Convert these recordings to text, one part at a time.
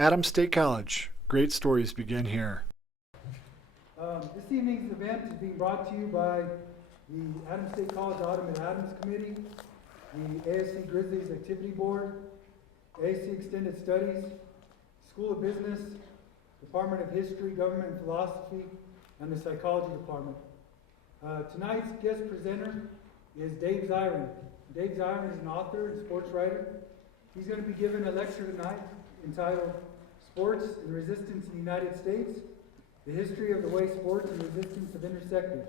Adams State College. Great stories begin here. This evening's event is being brought to you by the Adams State College Autumn at Adams Committee, the ASC Grizzlies Activity Board, ASC Extended Studies, School of Business, Department of History, Government and Philosophy, and the Psychology Department. Tonight's guest presenter is Dave Zirin. Dave Zirin is an author and sports writer. He's going to be giving a lecture tonight entitled Sports and Resistance in the United States, the History of the Way Sports and Resistance have Intersected.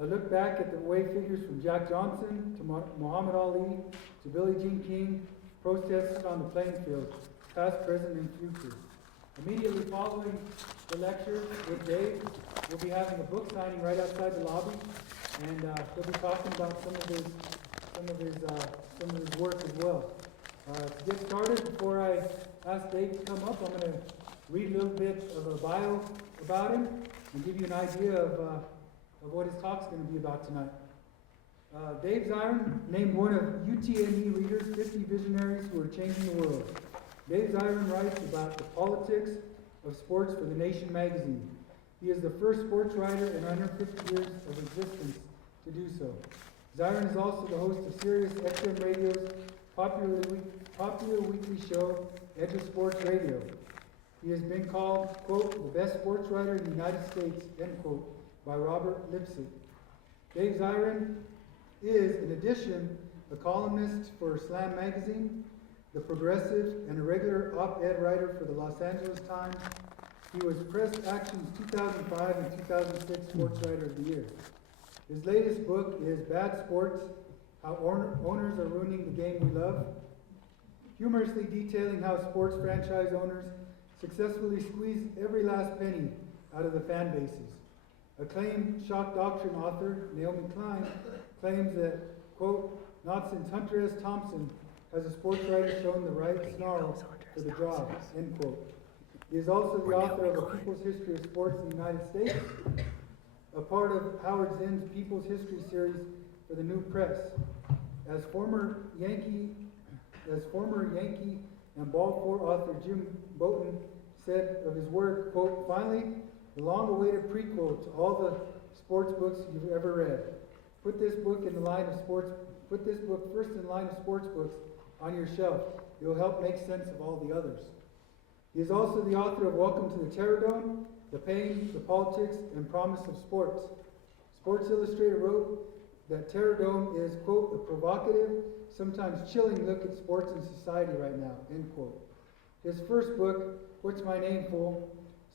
A look back at the way figures from Jack Johnson to Muhammad Ali to Billie Jean King protested on the playing field, past, present, and future. Immediately following the lecture with Dave, we'll be having a book signing right outside the lobby, and he'll be talking about some of his work as well. To get started, before I ask Dave to come up, I'm going to read a little bit of a bio about him and give you an idea of what his talk's going to be about tonight. Dave Zirin, named one of UTME Reader's 50 Visionaries Who Are Changing the World. Dave Zirin writes about the politics of sports for The Nation magazine. He is the first sports writer in under 50 years of existence to do so. Zirin is also the host of Sirius XM Radio's popular weekly show, Edge of Sports Radio. He has been called, quote, the best sports writer in the United States, end quote, by Robert Lipsick. Dave Zirin is, in addition, a columnist for Slam Magazine, The Progressive, and a regular op-ed writer for the Los Angeles Times. He was Press Action's 2005 and 2006 Sports Writer of the Year. His latest book is Bad Sports, How Owners Are Ruining the Game We Love, humorously detailing how sports franchise owners successfully squeeze every last penny out of the fan bases. Acclaimed shock doctrine author Naomi Klein claims that, quote, not since Hunter S. Thompson has a sports writer shown the right snarl for the job, end quote. He is also the author of A People's History of Sports in the United States, a part of Howard Zinn's People's History series for the New Press. As former Yankee and Ball 4 author Jim Bouton said of his work, quote, finally, the long-awaited prequel to all the sports books you've ever read. Put this book first in line of sports books on your shelf. It will help make sense of all the others. He is also the author of Welcome to the Terrordome, The Pain, the Politics, and Promise of Sports. Sports Illustrated wrote that Terrordome is, quote, a provocative, sometimes chilling look at sports and society right now, end quote. His first book, What's My Name, Fool?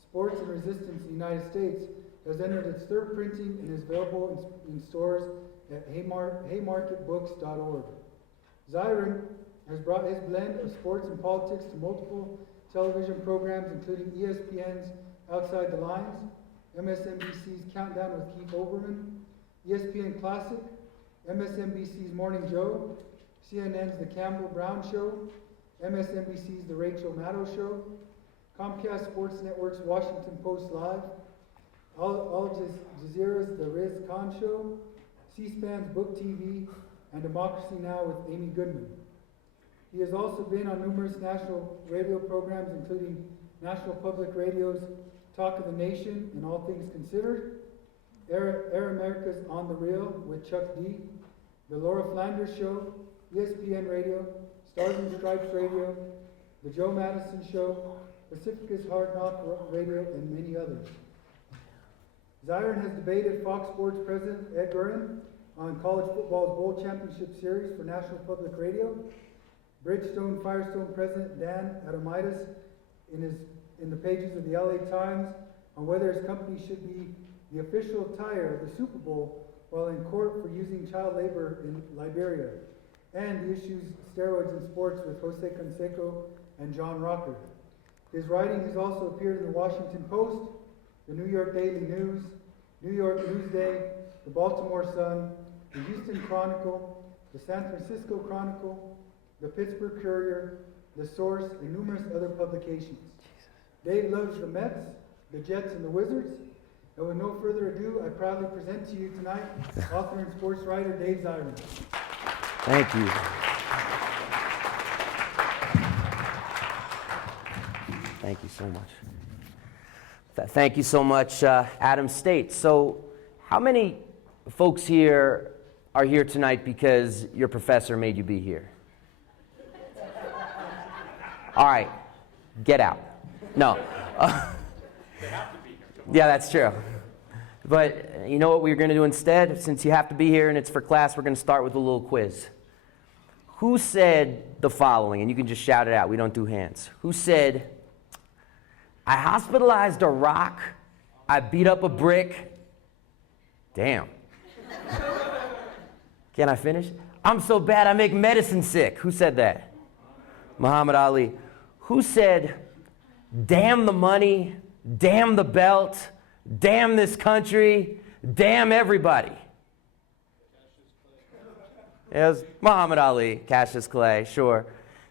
Sports and Resistance in the United States, has entered its third printing and is available in stores at haymarketbooks.org. Zirin has brought his blend of sports and politics to multiple television programs, including ESPN's Outside the Lines, MSNBC's Countdown with Keith Olbermann, ESPN Classic, MSNBC's Morning Joe, CNN's The Campbell Brown Show, MSNBC's The Rachel Maddow Show, Comcast Sports Network's Washington Post Live, Al Jazeera's The Riz Khan Show, C-SPAN's Book TV, and Democracy Now! With Amy Goodman. He has also been on numerous national radio programs, including National Public Radio's Talk of the Nation and All Things Considered, Air America's On the Real with Chuck D, The Laura Flanders Show, ESPN Radio, Stars and Stripes Radio, The Joe Madison Show, Pacifica's Hard Knock Radio, and many others. Zirin has debated Fox Sports President Ed Guerin on college football's Bowl Championship Series for National Public Radio, Bridgestone Firestone President Dan Adamitis in the pages of the LA Times on whether his company should be the official tire of the Super Bowl while in court for using child labor in Liberia, and the issues steroids in sports with Jose Canseco and John Rocker. His writing has also appeared in the Washington Post, the New York Daily News, New York Newsday, the Baltimore Sun, the Houston Chronicle, the San Francisco Chronicle, the Pittsburgh Courier, The Source, and numerous other publications. Dave loves the Mets, the Jets, and the Wizards. And with no further ado, I proudly present to you tonight author and sports writer Dave Zirin. Thank you. Thank you so much. Thank you so much, Adams State. So how many folks here are here tonight because your professor made you be here? All right, get out. No. Yeah, that's true. But you know what we're going to do instead? Since you have to be here and it's for class, we're going to start with a little quiz. Who said the following? And you can just shout it out. We don't do hands. Who said, I hospitalized a rock, I beat up a brick. Damn. Can I finish? I'm so bad I make medicine sick. Who said that? Muhammad Ali. Who said, damn the money, damn the belt, damn this country, damn everybody? It was Muhammad Ali, Cassius Clay, sure.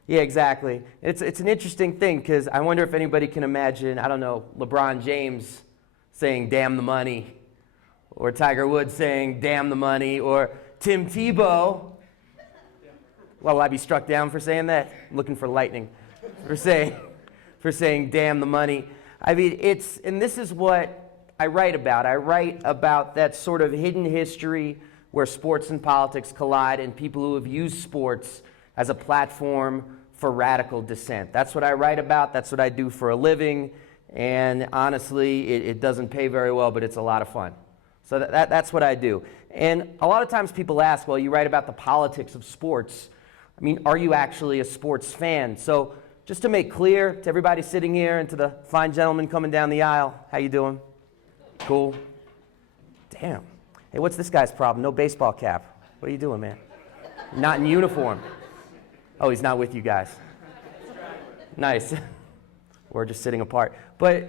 Yeah, exactly. It's an interesting thing because I wonder if anybody can imagine, I don't know, LeBron James saying damn the money, or Tiger Woods saying damn the money, or Tim Tebow. Well, will I be struck down for saying that? I'm looking for lightning. For saying damn the money. I mean, and this is what I write about. I write about that sort of hidden history where sports and politics collide and people who have used sports as a platform for radical dissent. That's what I write about. That's what I do for a living. And honestly, it doesn't pay very well, but it's a lot of fun. So that's what I do. And a lot of times people ask, well, you write about the politics of sports. I mean, are you actually a sports fan? So just to make clear to everybody sitting here and to the fine gentleman coming down the aisle, how you doing? Cool? Damn. Hey, what's this guy's problem? No baseball cap. What are you doing, man? Not in uniform. Oh, he's not with you guys. Nice. We're just sitting apart. But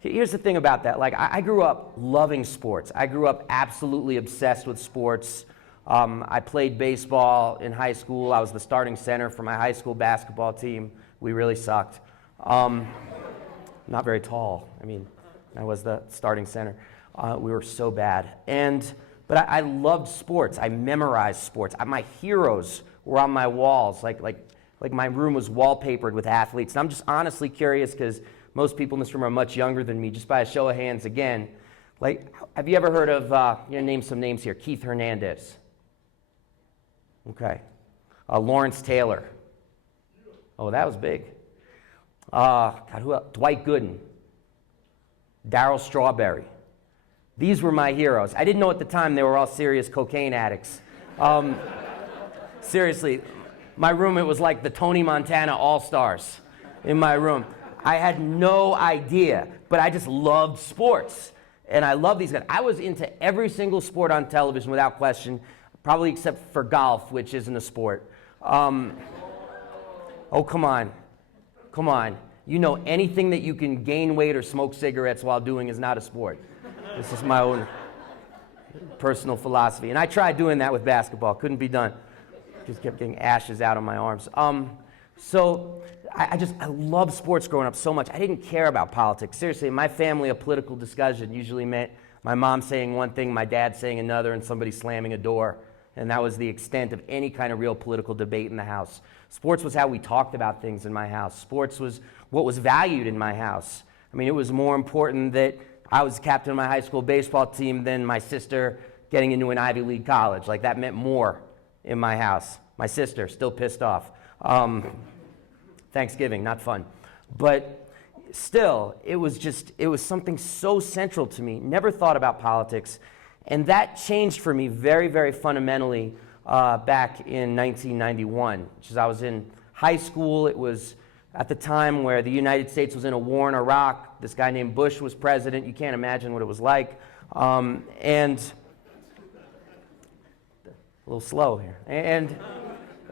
here's the thing about that. Like, I grew up loving sports. I grew up absolutely obsessed with sports. I played baseball in high school. I was the starting center for my high school basketball team. We really sucked. Not very tall. I mean, I was the starting center. We were so bad. But I loved sports. I memorized sports. My heroes were on my walls. Like my room was wallpapered with athletes. And I'm just honestly curious because most people in this room are much younger than me. Just by a show of hands again. Like, have you ever heard of, name some names here. Keith Hernandez. Okay. Lawrence Taylor. Oh, that was big. God, who else? Dwight Gooden. Darryl Strawberry. These were my heroes. I didn't know at the time they were all serious cocaine addicts. Seriously, my room, it was like the Tony Montana All-Stars in my room. I had no idea, but I just loved sports. And I love these guys. I was into every single sport on television without question, probably except for golf, which isn't a sport. Oh, come on. Come on. You know anything that you can gain weight or smoke cigarettes while doing is not a sport. This is my own personal philosophy. And I tried doing that with basketball. Couldn't be done. Just kept getting ashes out of my arms. So I loved sports growing up so much. I didn't care about politics. Seriously, in my family, a political discussion usually meant my mom saying one thing, my dad saying another, and somebody slamming a door. And that was the extent of any kind of real political debate in the house. Sports was how we talked about things in my house. Sports was what was valued in my house. I mean, it was more important that I was captain of my high school baseball team than my sister getting into an Ivy League college. Like, that meant more in my house. My sister, still pissed off. Thanksgiving, not fun. But still, it was something so central to me. Never thought about politics. And that changed for me very, very fundamentally back in 1991, which is I was in high school. It was at the time where the United States was in a war in Iraq. This guy named Bush was president. You can't imagine what it was like. And a little slow here. And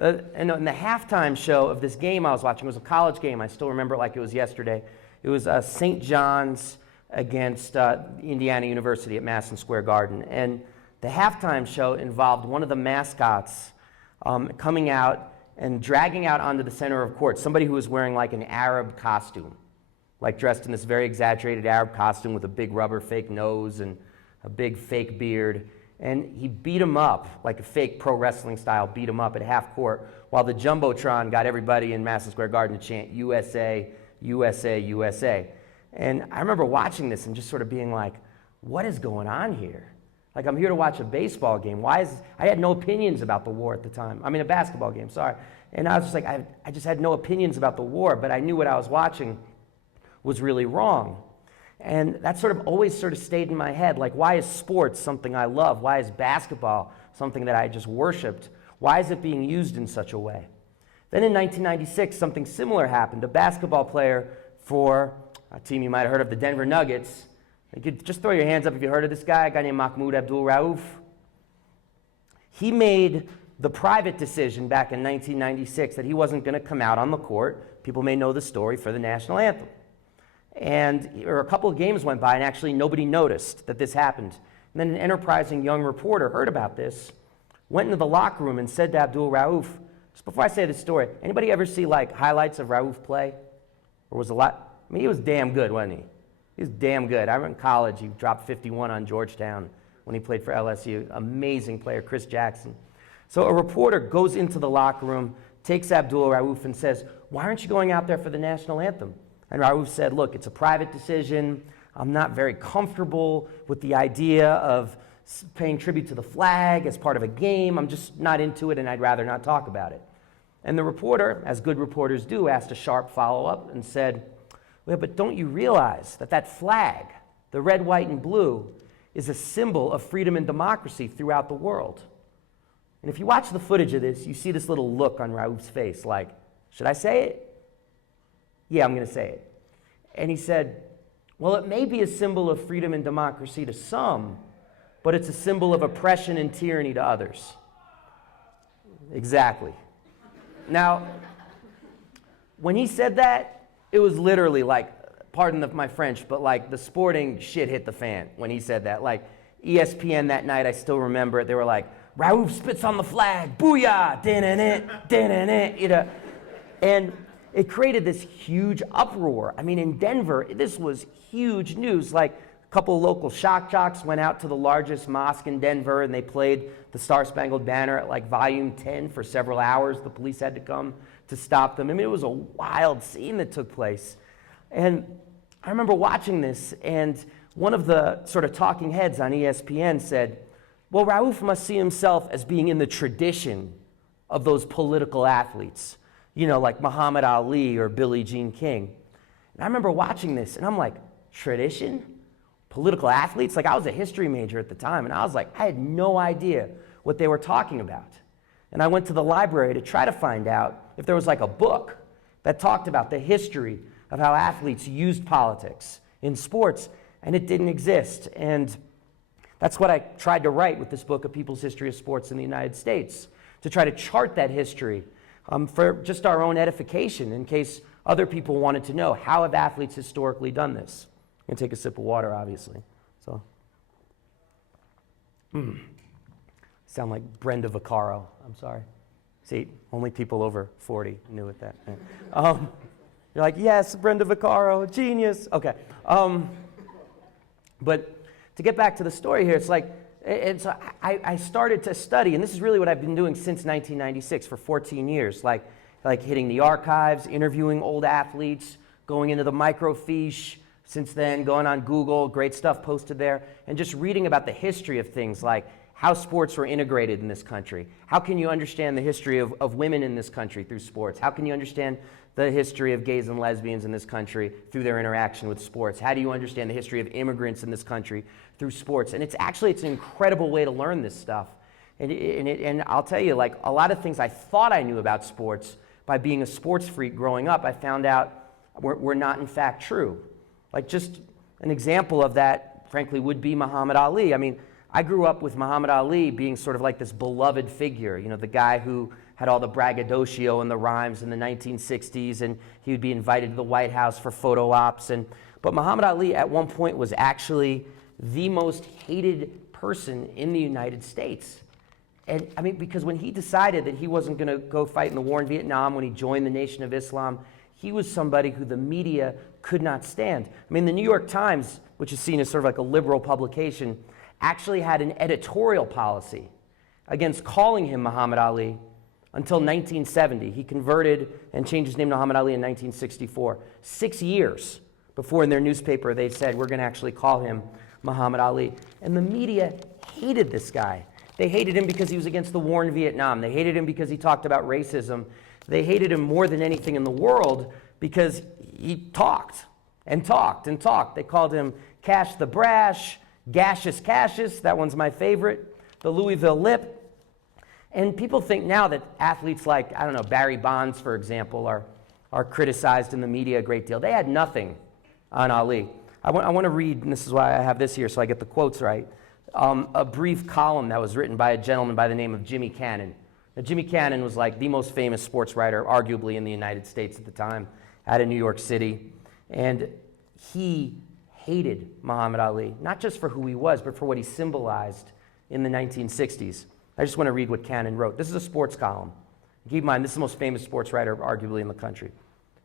in the halftime show of this game I was watching, it was a college game. I still remember it like it was yesterday. It was St. John's against Indiana University at Madison Square Garden. And the halftime show involved one of the mascots coming out and dragging out onto the center of court somebody who was wearing like an Arab costume, like dressed in this very exaggerated Arab costume with a big rubber fake nose and a big fake beard. And he beat him up, like a fake pro wrestling style, beat him up at half court, while the Jumbotron got everybody in Madison Square Garden to chant USA, USA, USA. And I remember watching this and just sort of being like, what is going on here? Like, I'm here to watch a baseball game. I had no opinions about the war at the time. I mean, a basketball game, sorry. And I was just like, I just had no opinions about the war, but I knew what I was watching was really wrong. And that sort of always sort of stayed in my head. Like, why is sports something I love? Why is basketball something that I just worshiped? Why is it being used in such a way? Then in 1996, something similar happened. A basketball player for a team you might have heard of, the Denver Nuggets. You could just throw your hands up if you heard of this guy, a guy named Mahmoud Abdul-Rauf. He made the private decision back in 1996 that he wasn't going to come out on the court. People may know the story, for the national anthem. And a couple of games went by, and actually nobody noticed that this happened. And then an enterprising young reporter heard about this, went into the locker room and said to Abdul-Rauf, just before I say this story, anybody ever see like highlights of Rauf play? Or was a lot? I mean, he was damn good, wasn't he? He was damn good. I remember in college, he dropped 51 on Georgetown when he played for LSU. Amazing player, Chris Jackson. So a reporter goes into the locker room, takes Abdul-Rauf and says, why aren't you going out there for the national anthem? And Rauf said, look, it's a private decision. I'm not very comfortable with the idea of paying tribute to the flag as part of a game. I'm just not into it, and I'd rather not talk about it. And the reporter, as good reporters do, asked a sharp follow-up and said, well, but don't you realize that that flag, the red, white, and blue, is a symbol of freedom and democracy throughout the world? And if you watch the footage of this, you see this little look on Rauf's face, like, should I say it? Yeah, I'm going to say it. And he said, well, it may be a symbol of freedom and democracy to some, but it's a symbol of oppression and tyranny to others. Exactly. Now, when he said that, it was literally like, pardon my French, but like the sporting shit hit the fan when he said that. Like ESPN that night, I still remember it. They were like, Rauf spits on the flag, booyah, you know. And it created this huge uproar. I mean, in Denver, this was huge news. Like, a couple of local shock jocks went out to the largest mosque in Denver, and they played the Star-Spangled Banner at like volume 10 for several hours. The police had to come to stop them. I mean, it was a wild scene that took place. And I remember watching this, and one of the sort of talking heads on ESPN said, well, Rauf must see himself as being in the tradition of those political athletes, you know, like Muhammad Ali or Billie Jean King. And I remember watching this, and I'm like, tradition? Political athletes? Like, I was a history major at the time, and I was like, I had no idea what they were talking about. And I went to the library to try to find out if there was like a book that talked about the history of how athletes used politics in sports, and it didn't exist. And that's what I tried to write with this book, A People's History of Sports in the United States, to try to chart that history for just our own edification, in case other people wanted to know, how have athletes historically done this? I'm going to take a sip of water, obviously. So, sound like Brenda Vaccaro. I'm sorry. See, only people over 40 knew it that. You're like, yes, Brenda Vaccaro, genius. Okay. But to get back to the story here, it's like, and so I started to study, and this is really what I've been doing since 1996 for 14 years, like hitting the archives, interviewing old athletes, going into the microfiche, since then going on Google, great stuff posted there, and just reading about the history of things like how sports were integrated in this country. How can you understand the history of women in this country through sports? How can you understand the history of gays and lesbians in this country through their interaction with sports? How do you understand the history of immigrants in this country through sports? And it's an incredible way to learn this stuff. And I'll tell you, like, a lot of things I thought I knew about sports by being a sports freak growing up, I found out were not in fact true. Like, just an example of that, frankly, would be Muhammad Ali. I mean, I grew up with Muhammad Ali being sort of like this beloved figure, you know, the guy who had all the braggadocio and the rhymes in the 1960s, and he would be invited to the White House for photo ops. But Muhammad Ali at one point was actually the most hated person in the United States. And I mean, because when he decided that he wasn't going to go fight in the war in Vietnam, when he joined the Nation of Islam, he was somebody who the media could not stand. I mean, the New York Times, which is seen as sort of like a liberal publication, actually had an editorial policy against calling him Muhammad Ali until 1970. He converted and changed his name to Muhammad Ali in 1964. 6 years before in their newspaper they said, we're going to actually call him Muhammad Ali. And the media hated this guy. They hated him because he was against the war in Vietnam. They hated him because he talked about racism. They hated him more than anything in the world because he talked and talked and talked. They called him Cash the Brash, Gaseous Cassius, that one's my favorite, the Louisville Lip. And people think now that athletes like, I don't know, Barry Bonds, for example, are criticized in the media a great deal. They had nothing on Ali. I want to read, and this is why I have this here so I get the quotes right, a brief column that was written by a gentleman by the name of Jimmy Cannon. Now, Jimmy Cannon was like the most famous sports writer, arguably, in the United States at the time, out of New York City. And he hated Muhammad Ali, not just for who he was, but for what he symbolized in the 1960s. I just want to read what Cannon wrote. This is a sports column. Keep in mind, this is the most famous sports writer, arguably, in the country.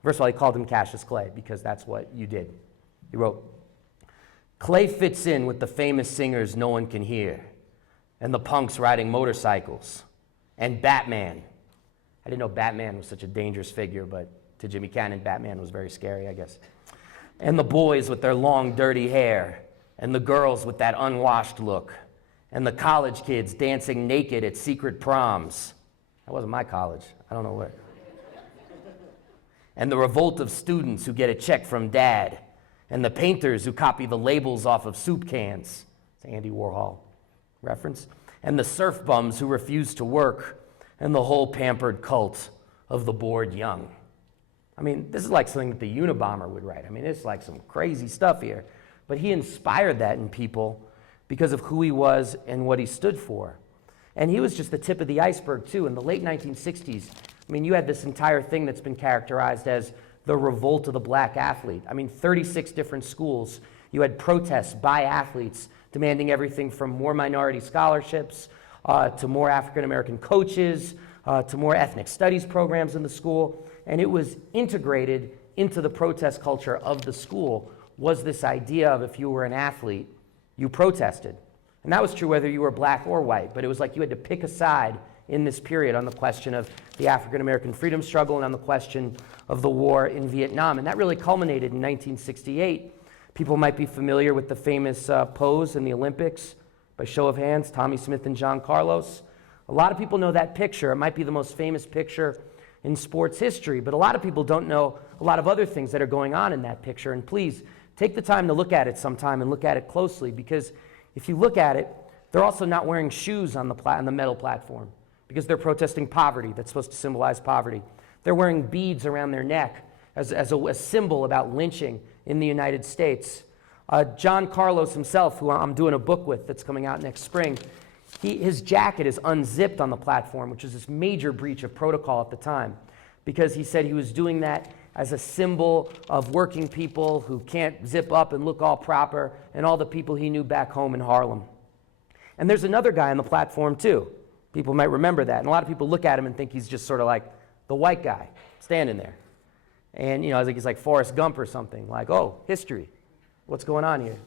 First of all, he called him Cassius Clay, because that's what you did. He wrote, Clay fits in with the famous singers no one can hear, and the punks riding motorcycles, and Batman. I didn't know Batman was such a dangerous figure, but to Jimmy Cannon, Batman was very scary, I guess. And the boys with their long, dirty hair, and the girls with that unwashed look, and the college kids dancing naked at secret proms. That wasn't my college. I don't know where. And the revolt of students who get a check from dad, and the painters who copy the labels off of soup cans. It's an Andy Warhol reference. And the surf bums who refuse to work, and the whole pampered cult of the bored young. I mean, this is like something that the Unabomber would write. I mean, it's like some crazy stuff here. But he inspired that in people because of who he was and what he stood for. And he was just the tip of the iceberg, too. In the late 1960s, I mean, you had this entire thing that's been characterized as the revolt of the black athlete. I mean, 36 different schools. You had protests by athletes demanding everything from more minority scholarships to more African-American coaches to more ethnic studies programs in the school. And it was integrated into the protest culture of the school was this idea of if you were an athlete, you protested. And that was true whether you were black or white, but it was like you had to pick a side in this period on the question of the African-American freedom struggle and on the question of the war in Vietnam. And that really culminated in 1968. People might be familiar with the famous pose in the Olympics, by show of hands, Tommie Smith and John Carlos. A lot of people know that picture. It might be the most famous picture in sports history, but a lot of people don't know a lot of other things that are going on in that picture. And please, take the time to look at it sometime and look at it closely, because if you look at it, they're also not wearing shoes on the metal platform because they're protesting poverty. That's supposed to symbolize poverty. They're wearing beads around their neck as a symbol about lynching in the United States. John Carlos himself, who I'm doing a book with that's coming out next spring, his jacket is unzipped on the platform, which is this major breach of protocol at the time, because he said he was doing that as a symbol of working people who can't zip up and look all proper, and all the people he knew back home in Harlem. And there's another guy on the platform too. People might remember that. And a lot of people look at him and think he's just sort of like the white guy standing there. And, you know, I think he's like Forrest Gump or something, like, oh, history. What's going on here?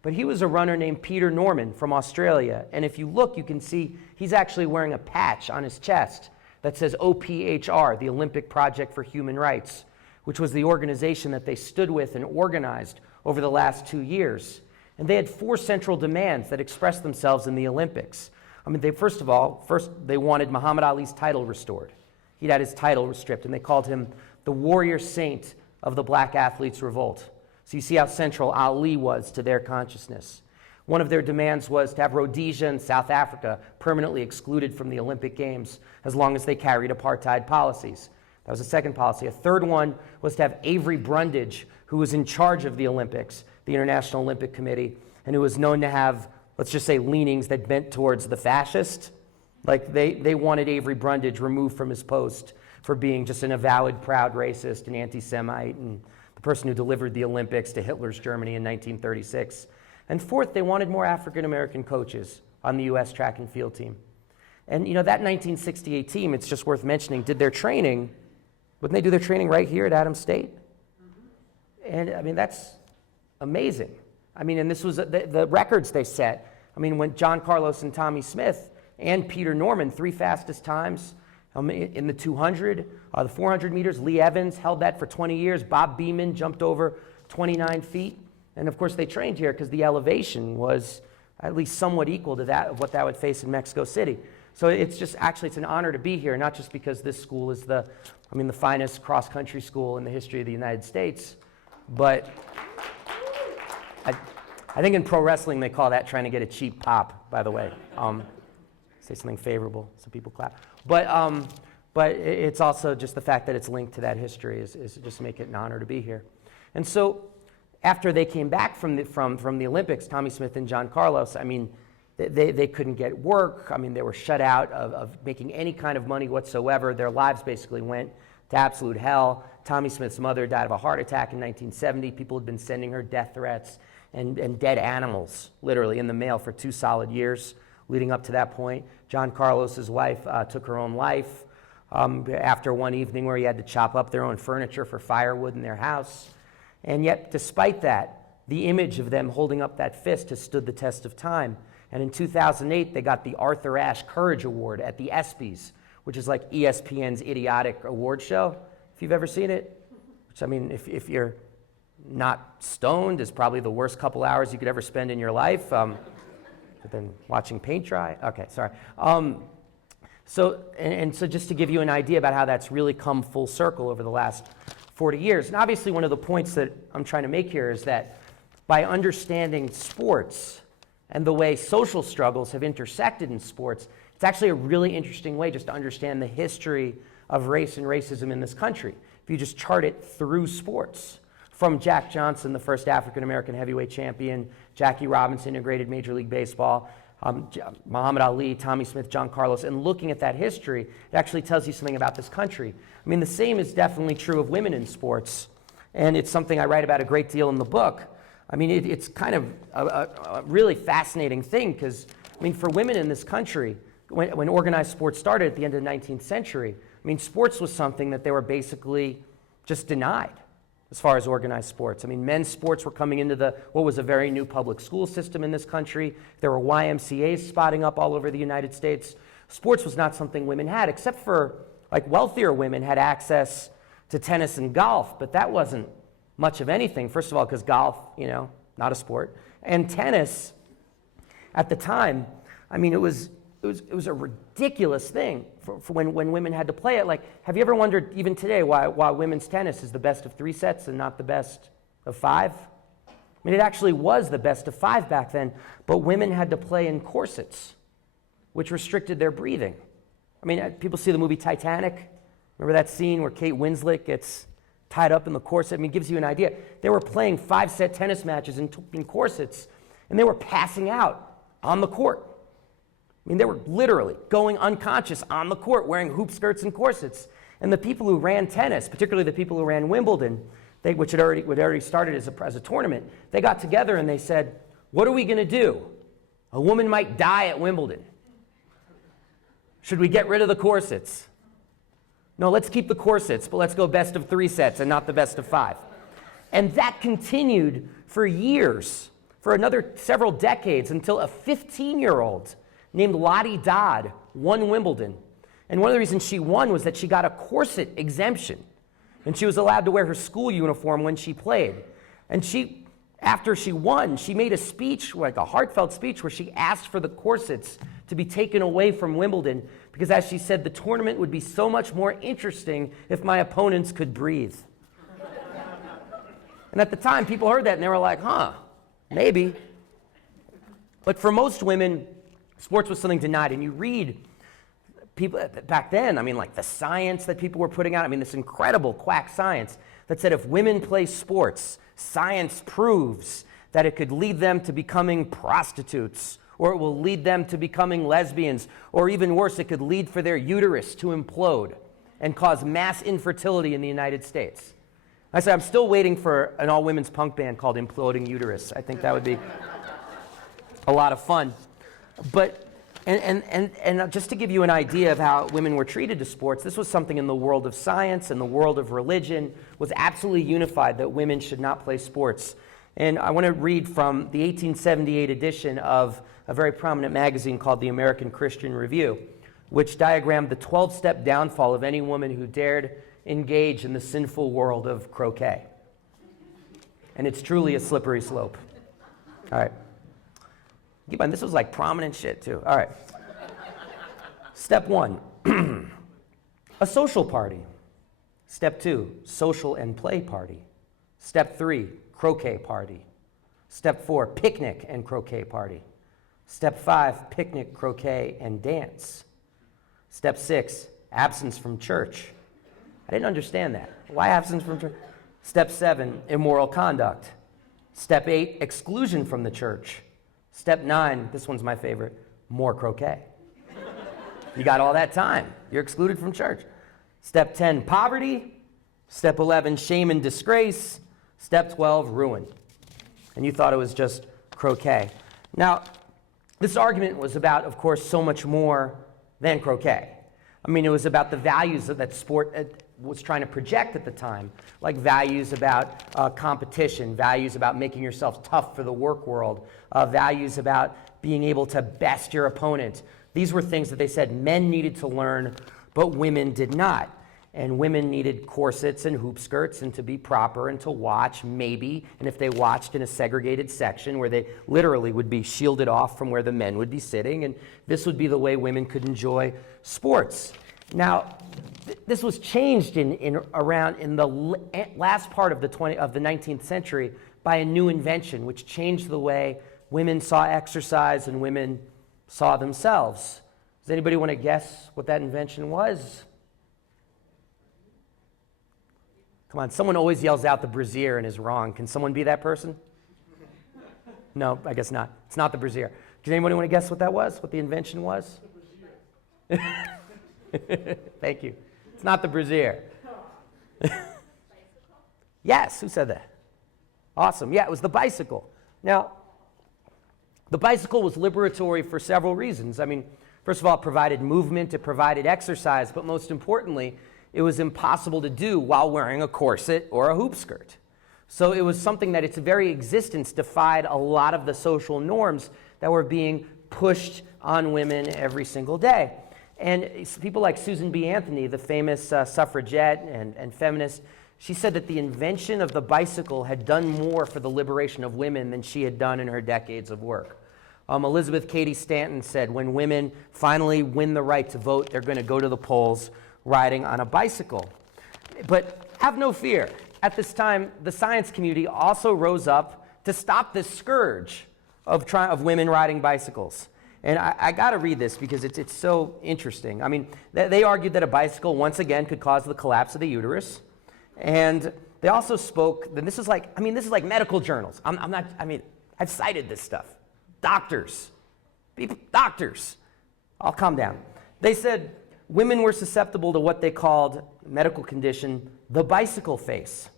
But he was a runner named Peter Norman from Australia. And if you look, you can see he's actually wearing a patch on his chest that says OPHR, the Olympic Project for Human Rights, which was the organization that they stood with and organized over the last 2 years. And they had 4 central demands that expressed themselves in the Olympics. I mean, first they wanted Muhammad Ali's title restored. He'd had his title stripped, and they called him the warrior saint of the black athletes' revolt. So you see how central Ali was to their consciousness. One of their demands was to have Rhodesia and South Africa permanently excluded from the Olympic Games as long as they carried apartheid policies. That was the second policy. A third one was to have Avery Brundage, who was in charge of the Olympics, the International Olympic Committee, and who was known to have, let's just say, leanings that bent towards the fascist. Like they wanted Avery Brundage removed from his post for being just an avowed proud racist and anti-Semite and the person who delivered the Olympics to Hitler's Germany in 1936. And fourth, they wanted more African-American coaches on the U.S. track and field team. And, you know, that 1968 team, it's just worth mentioning, did their training, wouldn't they do their training right here at Adams State? And, I mean, that's amazing. I mean, and this was the records they set. I mean, when John Carlos and Tommie Smith and Peter Norman, 3 fastest times, In the 200, the 400 meters, Lee Evans held that for 20 years. Bob Beamon jumped over 29 feet. And of course, they trained here because the elevation was at least somewhat equal to that of what that would face in Mexico City. So it's just, actually, it's an honor to be here, not just because this school is the finest cross-country school in the history of the United States, but I think in pro wrestling they call that trying to get a cheap pop, by the way. Say something favorable so people clap. But it's also just the fact that it's linked to that history is just make it an honor to be here. And so after they came back from the Olympics, Tommie Smith and John Carlos, they couldn't get work. They were shut out of making any kind of money whatsoever. Their lives basically went to absolute hell. Tommie Smith's mother died of a heart attack in 1970. People had been sending her death threats and dead animals, literally, in the mail for 2 solid years leading up to that point. John Carlos's wife took her own life after one evening where he had to chop up their own furniture for firewood in their house. And yet, despite that, the image of them holding up that fist has stood the test of time. And in 2008, they got the Arthur Ashe Courage Award at the ESPYs, which is like ESPN's idiotic award show, if you've ever seen it. Which, if you're not stoned, is probably the worst couple hours you could ever spend in your life. But then watching paint dry. Okay, sorry. So just to give you an idea about how that's really come full circle over the last 40 years. And obviously one of the points that I'm trying to make here is that by understanding sports and the way social struggles have intersected in sports, it's actually a really interesting way just to understand the history of race and racism in this country. If you just chart it through sports, from Jack Johnson, the first African-American heavyweight champion, Jackie Robinson integrated Major League Baseball, Muhammad Ali, Tommie Smith, John Carlos, and looking at that history, it actually tells you something about this country. The same is definitely true of women in sports, and it's something I write about a great deal in the book. It's kind of a really fascinating thing because, for women in this country, when organized sports started at the end of the 19th century, sports was something that they were basically just denied as far as organized sports. Men's sports were coming into what was a very new public school system in this country. There were YMCAs spotting up all over the United States. Sports was not something women had, except for wealthier women had access to tennis and golf, but that wasn't much of anything. First of all, because golf, not a sport. And tennis, at the time, it was a ridiculous thing for when women had to play it. Have you ever wondered, even today, why women's tennis is the best of 3 sets and not the best of 5? It actually was the best of 5 back then, but women had to play in corsets, which restricted their breathing. People see the movie Titanic. Remember that scene where Kate Winslet gets tied up in the corset? It gives you an idea. They were playing 5-set tennis matches in corsets, and they were passing out on the court. They were literally going unconscious on the court wearing hoop skirts and corsets. And the people who ran tennis, particularly the people who ran Wimbledon, which had already started as a tournament, they got together and they said, what are we going to do? A woman might die at Wimbledon. Should we get rid of the corsets? No, let's keep the corsets, but let's go best of 3 sets and not the best of 5. And that continued for years, for another several decades, until a 15-year-old named Lottie Dodd won Wimbledon. And one of the reasons she won was that she got a corset exemption. And she was allowed to wear her school uniform when she played. And after she won, she made a speech, a heartfelt speech, where she asked for the corsets to be taken away from Wimbledon because, as she said, the tournament would be so much more interesting if my opponents could breathe. And at the time, people heard that and they were like, maybe. But for most women, sports was something denied. And you read people back then, the science that people were putting out, this incredible quack science that said if women play sports, science proves that it could lead them to becoming prostitutes, or it will lead them to becoming lesbians, or even worse, it could lead for their uterus to implode and cause mass infertility in the United States. I said, I'm still waiting for an all-women's punk band called Imploding Uterus. I think that would be a lot of fun. But and just to give you an idea of how women were treated to sports, this was something in the world of science and the world of religion was absolutely unified that women should not play sports. And I want to read from the 1878 edition of a very prominent magazine called the American Christian Review. which diagrammed the 12-step downfall of any woman who dared engage in the sinful world of croquet. And it's truly a slippery slope. All right. Keep in mind, this was like prominent shit, too. All right. Step 1, a social party. Step 2, social and play party. Step 3, croquet party. Step 4, picnic and croquet party. Step 5, picnic, croquet, and dance. Step 6, absence from church. I didn't understand that. Why absence from church? Step 7, immoral conduct. Step 8, exclusion from the church. Step 9, this one's my favorite, more croquet. You got all that time. You're excluded from church. Step 10, poverty. Step 11, shame and disgrace. Step 12, ruin. And you thought it was just croquet. Now, this argument was about, of course, so much more than croquet. I mean, it was about the values that sport was trying to project at the time, like values about competition, values about making yourself tough for the work world, values about being able to best your opponent. These were things that they said men needed to learn, but women did not. And women needed corsets and hoop skirts and to be proper and to watch, maybe, and if they watched in a segregated section where they literally would be shielded off from where the men would be sitting, and this would be the way women could enjoy sports. Now, this was changed in the last part of the 19th century by a new invention, which changed the way women saw exercise and women saw themselves. Does anybody want to guess what that invention was? Come on, someone always yells out the brassiere and is wrong. Can someone be that person? No, I guess not. It's not the brassiere. Does anybody want to guess what that was? What the invention was? Thank you. It's not the brassiere. Yes, who said that? Awesome. Yeah, it was the bicycle. Now, the bicycle was liberatory for several reasons. I mean, first of all, it provided movement, it provided exercise, but most importantly, it was impossible to do while wearing a corset or a hoop skirt. So it was something that its very existence defied a lot of the social norms that were being pushed on women every single day. And people like Susan B. Anthony, the famous suffragette and feminist, she said that the invention of the bicycle had done more for the liberation of women than she had done in her decades of work. Elizabeth Cady Stanton said, when women finally win the right to vote, they're going to go to the polls riding on a bicycle. But have no fear. At this time, the science community also rose up to stop this scourge of women riding bicycles. And I got to read this because it's so interesting. I mean, they argued that a bicycle, once again, could cause the collapse of the uterus. And they also spoke, and this is like medical journals. I've cited this stuff. Doctors. I'll calm down. They said women were susceptible to what they called, medical condition, the bicycle face.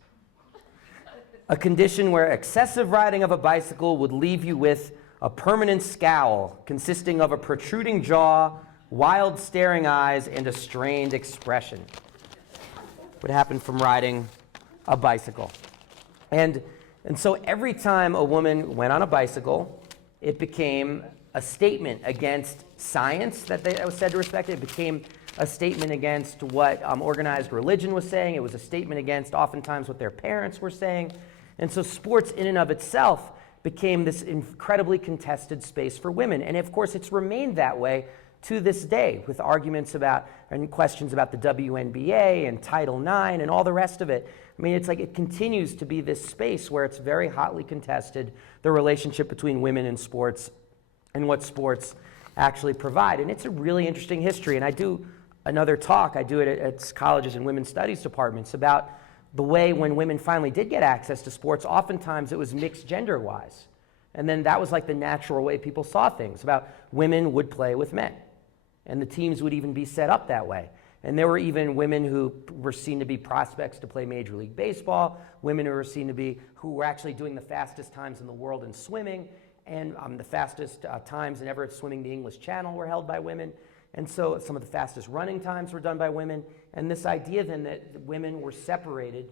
A condition where excessive riding of a bicycle would leave you with a permanent scowl consisting of a protruding jaw, wild staring eyes, and a strained expression. Would happen from riding a bicycle. And so every time a woman went on a bicycle, it became a statement against science that was said to respect it. It became a statement against what organized religion was saying. It was a statement against oftentimes what their parents were saying. And so sports in and of itself became this incredibly contested space for women. And of course, it's remained that way to this day with arguments about and questions about the WNBA and Title IX and all the rest of it. I mean, it's like it continues to be this space where it's very hotly contested, the relationship between women and sports and what sports actually provide. And it's a really interesting history. And I do another talk, I do it at colleges and women's studies departments about the way when women finally did get access to sports, oftentimes it was mixed gender-wise. And then that was like the natural way people saw things, about women would play with men. And the teams would even be set up that way. And there were even women who were seen to be prospects to play Major League Baseball, women who were actually doing the fastest times in the world in swimming, and the fastest times in ever swimming the English Channel were held by women. And so some of the fastest running times were done by women. And this idea then that women were separated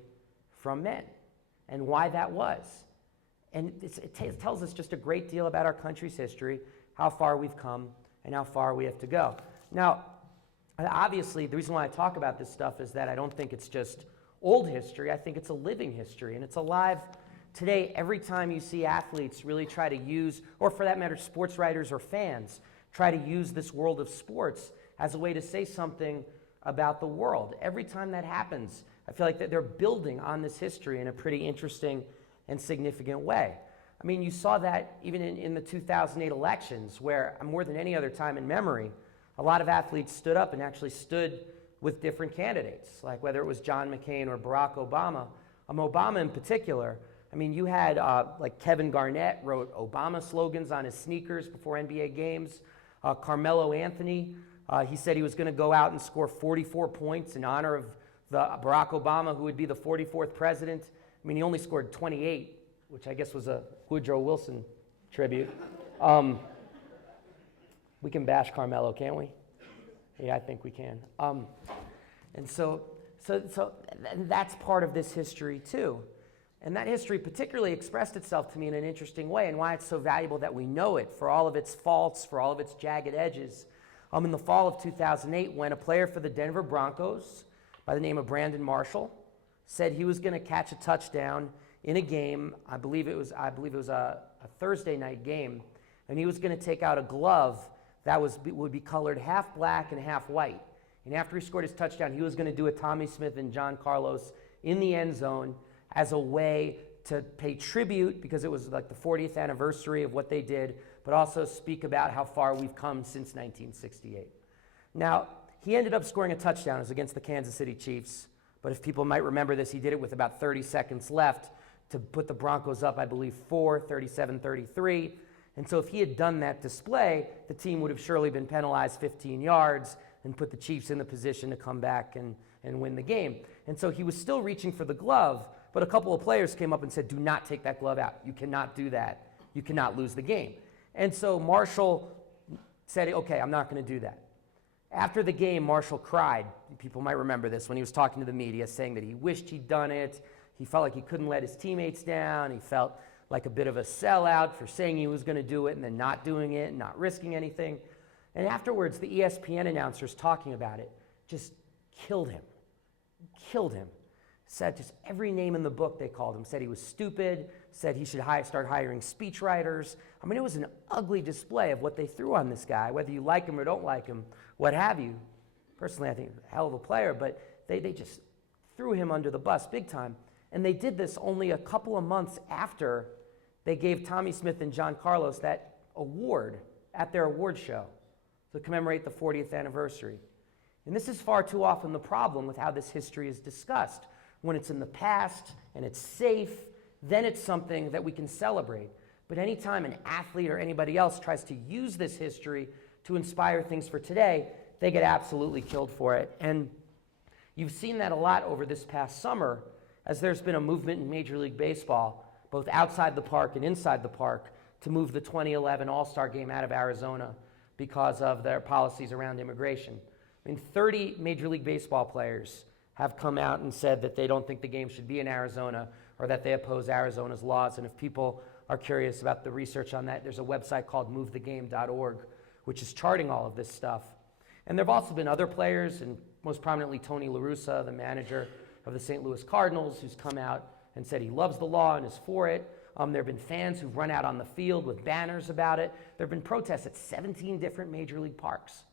from men and why that was. And it tells us just a great deal about our country's history, how far we've come, and how far we have to go. Now, Obviously, the reason why I talk about this stuff is that I don't think it's just old history. I think it's a living history, and it's alive today. Every time you see athletes really try to use, or for that matter, sports writers or fans, try to use this world of sports as a way to say something about the world. Every time that happens, I feel like that they're building on this history in a pretty interesting and significant way. I mean, you saw that even in the 2008 elections, where more than any other time in memory, a lot of athletes stood up and actually stood with different candidates, like whether it was John McCain or Barack Obama. Obama in particular, I mean, you had like Kevin Garnett wrote Obama slogans on his sneakers before NBA games. Carmelo Anthony, he said he was going to go out and score 44 points in honor of Barack Obama, who would be the 44th president. I mean, he only scored 28, which I guess was a Woodrow Wilson tribute. We can bash Carmelo, can't we? Yeah, I think we can. And so that's part of this history too. And that history particularly expressed itself to me in an interesting way, and why it's so valuable that we know it for all of its faults, for all of its jagged edges. In the fall of 2008, when a player for the Denver Broncos by the name of Brandon Marshall said he was going to catch a touchdown in a game, I believe it was a Thursday night game, and he was going to take out a glove that would be colored half black and half white. And after he scored his touchdown, he was going to do a Tommy Smith and John Carlos in the end zone as a way to pay tribute, because it was like the 40th anniversary of what they did, but also speak about how far we've come since 1968. Now, he ended up scoring a touchdown. It was against the Kansas City Chiefs. But if people might remember this, he did it with about 30 seconds left to put the Broncos up, I believe, 37-33. And so if he had done that display, the team would have surely been penalized 15 yards and put the Chiefs in the position to come back and win the game. And so he was still reaching for the glove, but a couple of players came up and said, do not take that glove out. You cannot do that. You cannot lose the game. And so Marshall said, okay, I'm not going to do that. After the game, Marshall cried. People might remember this when he was talking to the media, saying that he wished he'd done it. He felt like he couldn't let his teammates down. He felt like a bit of a sellout for saying he was going to do it and then not doing it and not risking anything. And afterwards, the ESPN announcers talking about it just killed him. Said just every name in the book they called him. Said he was stupid, said he should start hiring speechwriters. I mean, it was an ugly display of what they threw on this guy, whether you like him or don't like him, what have you. Personally, I think he's a hell of a player, but they just threw him under the bus big time. And they did this only a couple of months after they gave Tommy Smith and John Carlos that award at their award show to commemorate the 40th anniversary. And this is far too often the problem with how this history is discussed. When it's in the past and it's safe, then it's something that we can celebrate. But anytime an athlete or anybody else tries to use this history to inspire things for today, they get absolutely killed for it. And you've seen that a lot over this past summer, as there's been a movement in Major League Baseball, both outside the park and inside the park, to move the 2011 All-Star Game out of Arizona because of their policies around immigration. I mean, 30 Major League Baseball players have come out and said that they don't think the game should be in Arizona, or that they oppose Arizona's laws. And if people are curious about the research on that, there's a website called movethegame.org, which is charting all of this stuff. And there have also been other players, and most prominently Tony La Russa, the manager of the St. Louis Cardinals, who's come out and said he loves the law and is for it. There have been fans who've run out on the field with banners about it. There have been protests at 17 different Major League parks.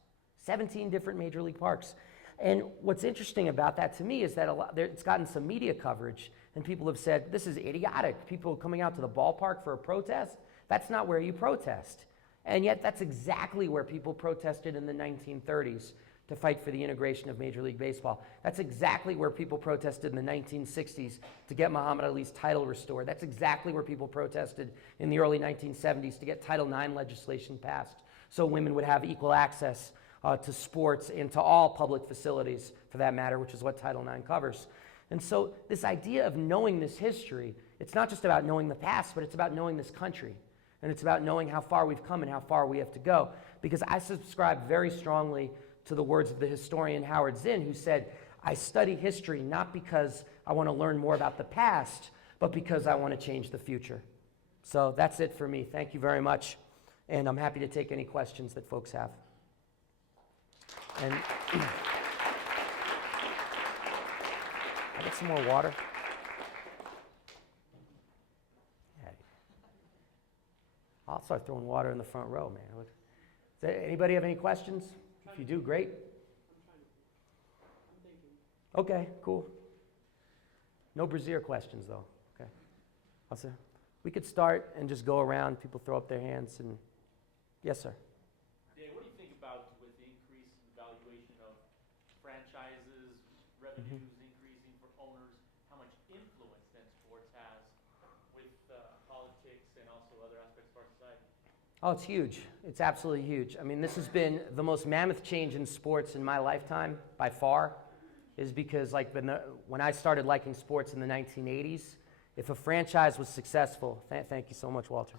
17 different Major League parks. And what's interesting about that to me is that it's gotten some media coverage, and people have said, this is idiotic. People coming out to the ballpark for a protest, that's not where you protest. And yet that's exactly where people protested in the 1930s to fight for the integration of Major League Baseball. That's exactly where people protested in the 1960s to get Muhammad Ali's title restored. That's exactly where people protested in the early 1970s to get Title IX legislation passed so women would have equal access to sports and to all public facilities, for that matter, which is what Title IX covers. And so this idea of knowing this history, it's not just about knowing the past, but it's about knowing this country. And it's about knowing how far we've come and how far we have to go. Because I subscribe very strongly to the words of the historian Howard Zinn, who said, I study history not because I want to learn more about the past, but because I want to change the future. So that's it for me. Thank you very much. And I'm happy to take any questions that folks have. And I get some more water. Yeah. I'll start throwing water in the front row, man. Anybody have any questions? If you do, great. Okay, cool. No brassiere questions, though. Okay. Also, we could start and just go around. People throw up their hands and, yes, sir. Dan, what do you think about with the increase in valuation of franchises, revenues increasing for owners, how much influence then sports has with politics and also other aspects of our society? Oh, it's huge. It's absolutely huge. I mean, this has been the most mammoth change in sports in my lifetime, by far, is because like when I started liking sports in the 1980s, if a franchise was successful, thank you so much, Walter.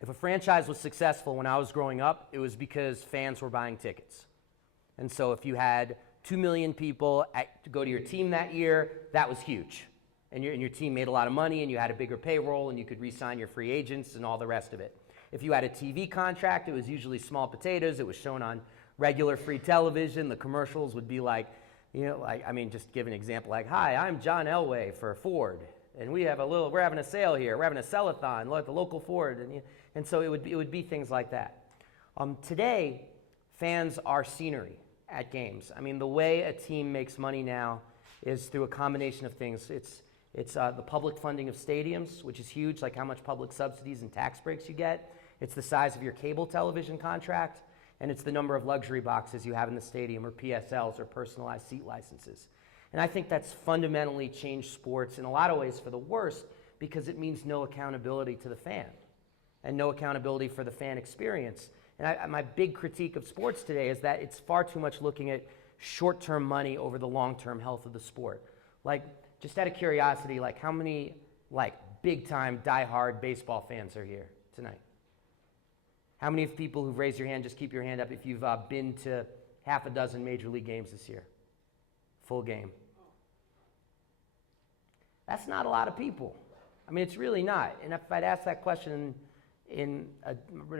If a franchise was successful when I was growing up, it was because fans were buying tickets. And so if you had 2 million people to go to your team that year, that was huge. And your team made a lot of money, and you had a bigger payroll, and you could re-sign your free agents and all the rest of it. If you had a TV contract, it was usually small potatoes. It was shown on regular free television. The commercials would be like, just give an example, like, hi, I'm John Elway for Ford, and we're having a sale here. We're having a sell-a-thon at the local Ford. And so it would be things like that. Today, fans are scenery at games. I mean, the way a team makes money now is through a combination of things. It's the public funding of stadiums, which is huge, like how much public subsidies and tax breaks you get. It's the size of your cable television contract, and it's the number of luxury boxes you have in the stadium, or PSLs, or personalized seat licenses. And I think that's fundamentally changed sports in a lot of ways for the worse, because it means no accountability to the fan and no accountability for the fan experience. And my big critique of sports today is that it's far too much looking at short-term money over the long-term health of the sport. Like, just out of curiosity, like how many big-time, die-hard baseball fans are here tonight? How many of people who've raised your hand, just keep your hand up if you've been to half a dozen major league games this year? Full game. That's not a lot of people. I mean, it's really not. And if I'd asked that question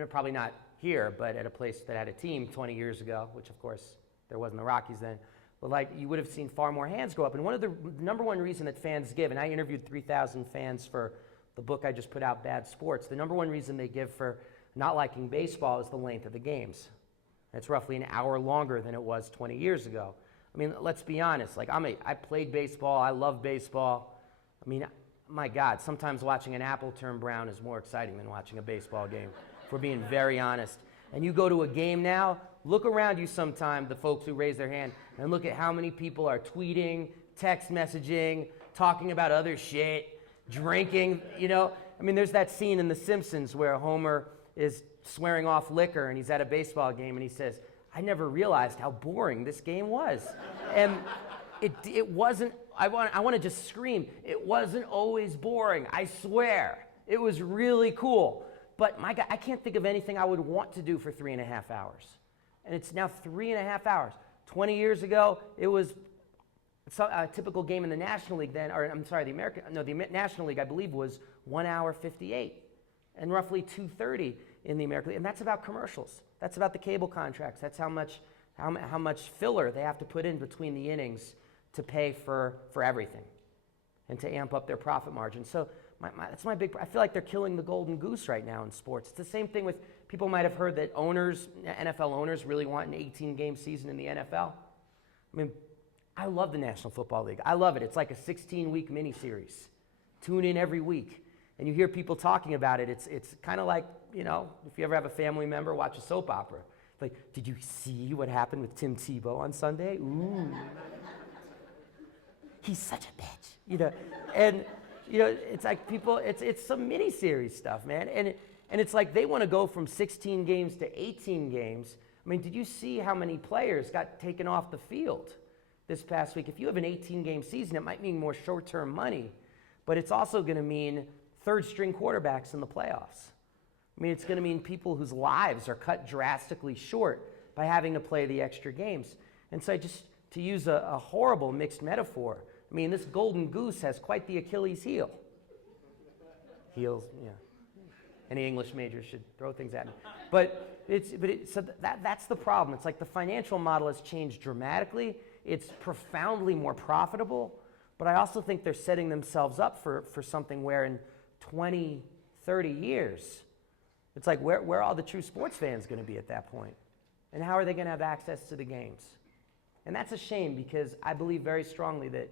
probably not here, but at a place that had a team 20 years ago, which of course there wasn't the Rockies then, but you would have seen far more hands go up. And one of the number one reason that fans give, and I interviewed 3,000 fans for the book I just put out, Bad Sports, the number one reason they give for not liking baseball is the length of the games. It's roughly an hour longer than it was 20 years ago. I mean, let's be honest. I played baseball. I love baseball. I mean, my God, sometimes watching an apple turn brown is more exciting than watching a baseball game, if we're being very honest. And you go to a game now, look around you sometime, the folks who raise their hand, and look at how many people are tweeting, text messaging, talking about other shit, drinking, I mean, there's that scene in The Simpsons where Homer is swearing off liquor, and he's at a baseball game, and he says, I never realized how boring this game was. And it wasn't, I want to just scream, it wasn't always boring, I swear. It was really cool. But my God, I can't think of anything I would want to do for 3.5 hours. And it's now 3.5 hours. 20 years ago, it was a typical game in the National League then, the National League, I believe, was 1 hour 58, and roughly 2:30 in the American League. And that's about commercials. That's about the cable contracts. That's how much filler they have to put in between the innings to pay for everything and to amp up their profit margin. So that's my big. I feel like they're killing the golden goose right now in sports. It's the same thing with people might have heard that NFL owners really want an 18-game season in the NFL. I mean, I love the National Football League. I love it. It's like a 16-week miniseries. Tune in every week, and you hear people talking about it. It's kind of like, if you ever have a family member watch a soap opera. Like, did you see what happened with Tim Tebow on Sunday? Ooh. He's such a bitch, And, it's like people, it's some miniseries stuff, man. And it's like they want to go from 16 games to 18 games. I mean, did you see how many players got taken off the field this past week? If you have an 18-game season, it might mean more short-term money, but it's also going to mean third-string quarterbacks in the playoffs. I mean, it's going to mean people whose lives are cut drastically short by having to play the extra games. And so to use a horrible mixed metaphor, I mean, this golden goose has quite the Achilles heel. Heels, yeah. Any English majors should throw things at me. But So that's the problem. It's like the financial model has changed dramatically. It's profoundly more profitable, but I also think they're setting themselves up for something where in 20, 30 years, it's like where are all the true sports fans going to be at that point? And how are they going to have access to the games? And that's a shame because I believe very strongly that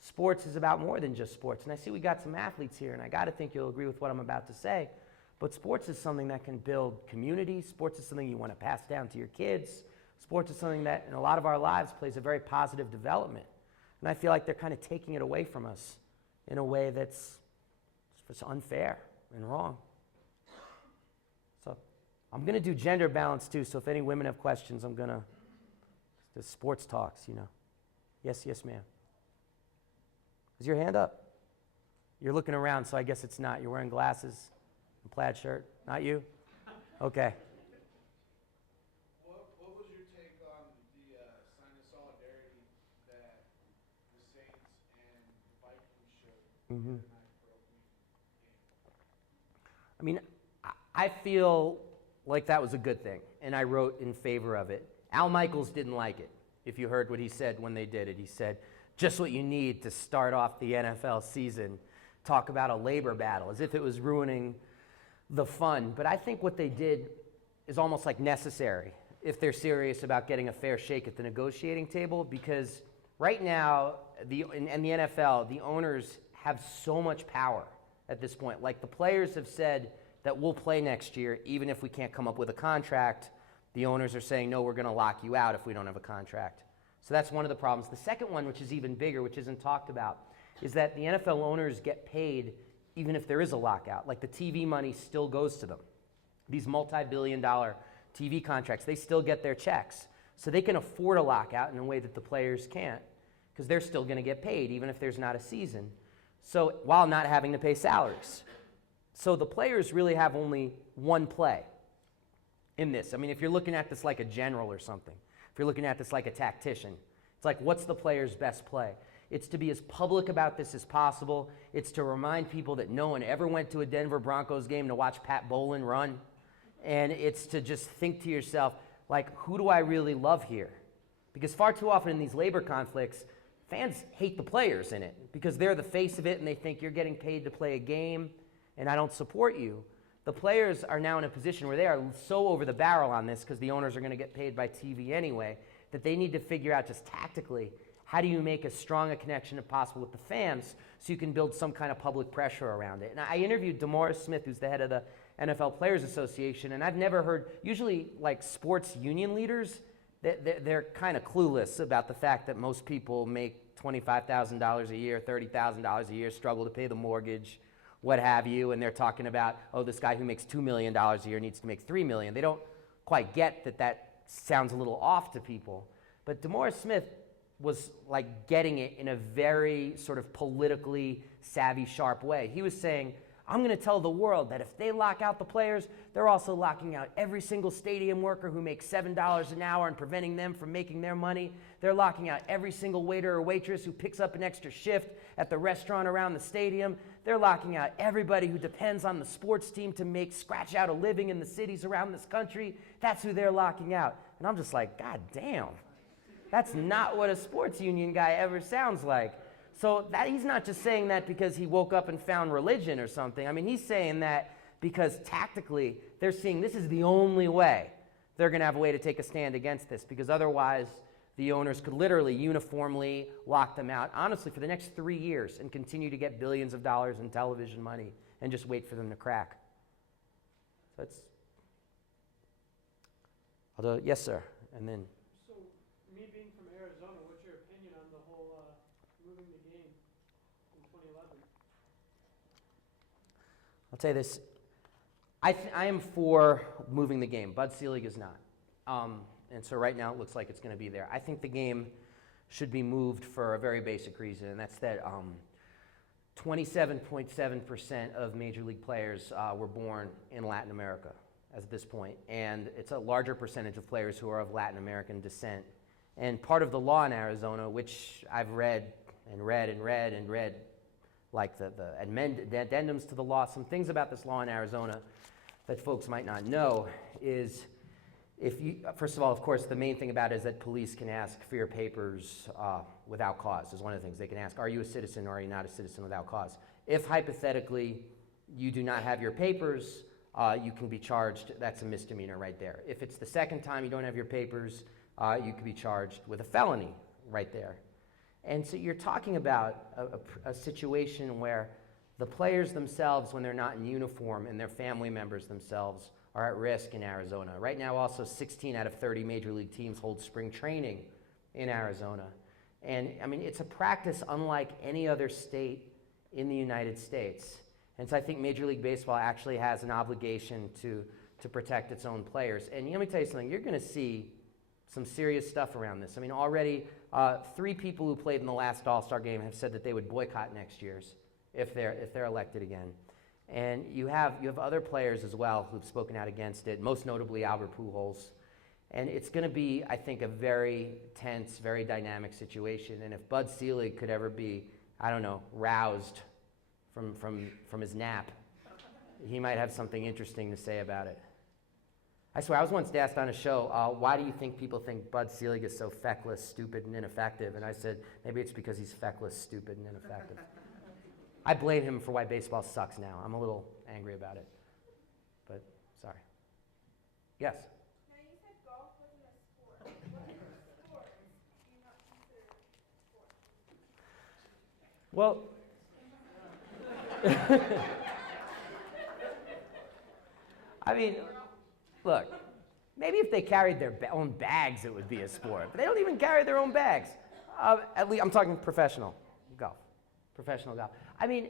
sports is about more than just sports. And I see we got some athletes here, and I got to think you'll agree with what I'm about to say. But sports is something that can build community. Sports is something you want to pass down to your kids. Sports is something that in a lot of our lives plays a very positive development. And I feel like they're kind of taking it away from us in a way that's just unfair and wrong. So I'm going to do gender balance too. So if any women have questions, I'm going to, the sports talks, you know. Yes, ma'am. Is your hand up? You're looking around, so I guess it's not. You're wearing glasses. Plaid shirt, not you? Okay. What was your take on the sign of solidarity that the Saints and the Vikings showed the night for opening game? I mean, I feel like that was a good thing, and I wrote in favor of it. Al Michaels didn't like it, if you heard what he said when they did it. He said, just what you need to start off the NFL season, talk about a labor battle, as if it was ruining the fun. But I think what they did is almost like necessary if they're serious about getting a fair shake at the negotiating table, because right now, in the NFL, the owners have so much power at this point. Like the players have said that we'll play next year even if we can't come up with a contract. The owners are saying, no, we're going to lock you out if we don't have a contract. So that's one of the problems. The second one, which is even bigger, which isn't talked about, is that the NFL owners get paid even if there is a lockout. Like the TV money still goes to them. These multi-billion-dollar TV contracts, they still get their checks. So they can afford a lockout in a way that the players can't, because they're still going to get paid even if there's not a season. So while not having to pay salaries. So the players really have only one play in this. I mean, if you're looking at this like a general or something, if you're looking at this like a tactician, it's like, what's the player's best play? It's to be as public about this as possible. It's to remind people that no one ever went to a Denver Broncos game to watch Pat Bowlen run. And it's to just think to yourself, like, who do I really love here? Because far too often in these labor conflicts, fans hate the players in it because they're the face of it and they think you're getting paid to play a game and I don't support you. The players are now in a position where they are so over the barrel on this because the owners are going to get paid by TV anyway, that they need to figure out just tactically, how do you make as strong a connection as possible with the fans so you can build some kind of public pressure around it? And I interviewed DeMaurice Smith, who's the head of the NFL Players Association, and I've never heard, usually like sports union leaders, they're kind of clueless about the fact that most people make $25,000 a year, $30,000 a year, struggle to pay the mortgage, what have you, and they're talking about, oh, this guy who makes $2 million a year needs to make $3 million. They don't quite get that sounds a little off to people. But DeMaurice Smith was like getting it in a very sort of politically savvy, sharp way. He was saying, I'm going to tell the world that if they lock out the players, they're also locking out every single stadium worker who makes $7 an hour and preventing them from making their money. They're locking out every single waiter or waitress who picks up an extra shift at the restaurant around the stadium. They're locking out everybody who depends on the sports team to scratch out a living in the cities around this country. That's who they're locking out. And I'm just like, God damn. That's not what a sports union guy ever sounds like. So that he's not just saying that because he woke up and found religion or something. I mean, he's saying that because tactically they're seeing this is the only way they're going to have a way to take a stand against this, because otherwise the owners could literally uniformly lock them out, honestly, for the next 3 years and continue to get billions of dollars in television money and just wait for them to crack. So it's... Yes, sir. And then... So, me being from Arizona, what's your opinion on the whole moving the game in 2011? I'll tell you this. I am for moving the game. Bud Selig is not. And so right now it looks like it's going to be there. I think the game should be moved for a very basic reason, and that's that 27.7% of Major League players were born in Latin America at this point, and it's a larger percentage of players who are of Latin American descent. And part of the law in Arizona, which I've read, like the addendums to the law, some things about this law in Arizona that folks might not know, is if you, first of all, of course, the main thing about it is that police can ask for your papers without cause, is one of the things. They can ask, are you a citizen or are you not a citizen without cause? If hypothetically you do not have your papers, you can be charged. That's a misdemeanor right there. If it's the second time you don't have your papers, you could be charged with a felony right there. And so you're talking about a situation where the players themselves, when they're not in uniform, and their family members themselves are at risk in Arizona. Right now, also 16 out of 30 major league teams hold spring training in Arizona. And I mean, it's a practice unlike any other state in the United States. And so I think Major League Baseball actually has an obligation to protect its own players. And let me tell you something, you're gonna see some serious stuff around this. I mean, already 3 people who played in the last All-Star game have said that they would boycott next year's if they're elected again. And you have other players as well who've spoken out against it, most notably Albert Pujols. And it's going to be, I think, a very tense, very dynamic situation. And if Bud Selig could ever be, I don't know, roused from his nap, he might have something interesting to say about it. I swear, I was once asked on a show, why do you think people think Bud Selig is so feckless, stupid, and ineffective? And I said, maybe it's because he's feckless, stupid, and ineffective. I blame him for why baseball sucks now. I'm a little angry about it, but sorry. Yes? Now, you said golf wasn't a sport. What other sports do you not consider sports? Well, I mean, look, maybe if they carried their own bags, it would be a sport. But they don't even carry their own bags. At least, I'm talking professional golf. Professional golf. I mean,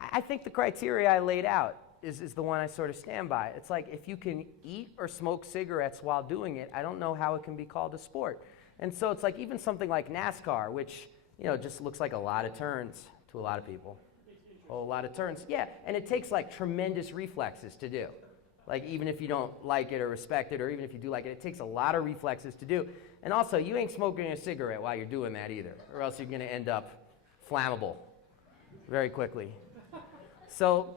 I think the criteria I laid out is the one I sort of stand by. It's like if you can eat or smoke cigarettes while doing it, I don't know how it can be called a sport. And so it's like even something like NASCAR, which, you know, just looks like a lot of turns to a lot of people. A whole lot of turns. Yeah, and it takes like tremendous reflexes to do. Like even if you don't like it or respect it, or even if you do like it, it takes a lot of reflexes to do. And also, you ain't smoking a cigarette while you're doing that either, or else you're gonna end up flammable very quickly. So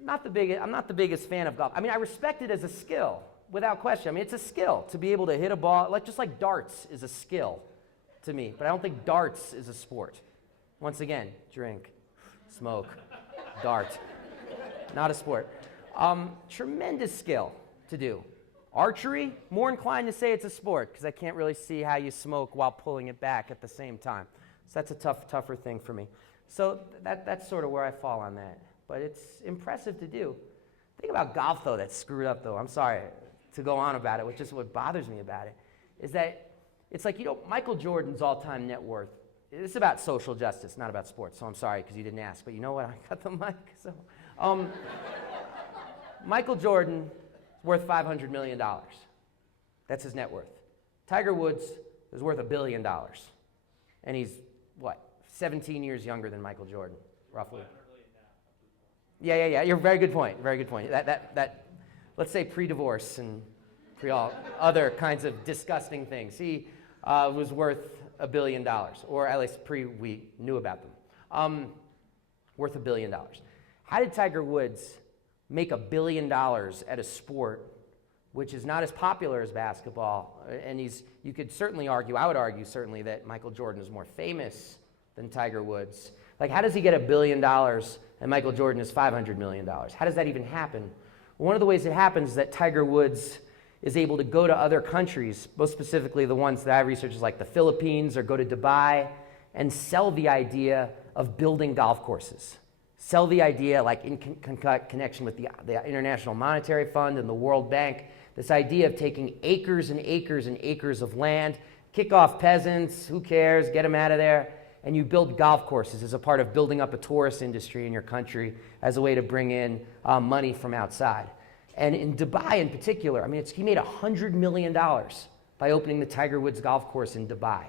I'm not the biggest fan of golf. I mean, I respect it as a skill, without question. I mean, it's a skill to be able to hit a ball, just like darts is a skill to me. But I don't think darts is a sport. Once again, drink, smoke, dart. Not a sport. Tremendous skill to do. Archery, more inclined to say it's a sport, because I can't really see how you smoke while pulling it back at the same time. So that's a tougher thing for me. So that's sort of where I fall on that. But it's impressive to do. The thing about golf, though, that's screwed up, though, I'm sorry to go on about it, which is what bothers me about it, is that it's like, you know, Michael Jordan's all-time net worth, it's about social justice, not about sports, so I'm sorry because you didn't ask, but you know what, I got the mic, so. Michael Jordan is worth $500 million. That's his net worth. Tiger Woods is worth $1 billion. And he's, what, 17 years younger than Michael Jordan, roughly. Yeah. You're very good point. Very good point. That let's say pre-divorce and pre-all other kinds of disgusting things. He was worth $1 billion, or at least we knew about them. Worth $1 billion. How did Tiger Woods make $1 billion at a sport which is not as popular as basketball? And you could certainly argue, I would argue certainly, that Michael Jordan is more famous than Tiger Woods. Like, how does he get $1 billion and Michael Jordan is $500 million? How does that even happen? Well, one of the ways it happens is that Tiger Woods is able to go to other countries, most specifically the ones that I research, like the Philippines, or go to Dubai, and sell the idea of building golf courses. Sell the idea, like in connection with the International Monetary Fund and the World Bank, this idea of taking acres and acres and acres of land, kick off peasants, who cares, get them out of there, and you build golf courses as a part of building up a tourist industry in your country as a way to bring in money from outside. And in Dubai in particular, I mean, he made $100 million by opening the Tiger Woods golf course in Dubai.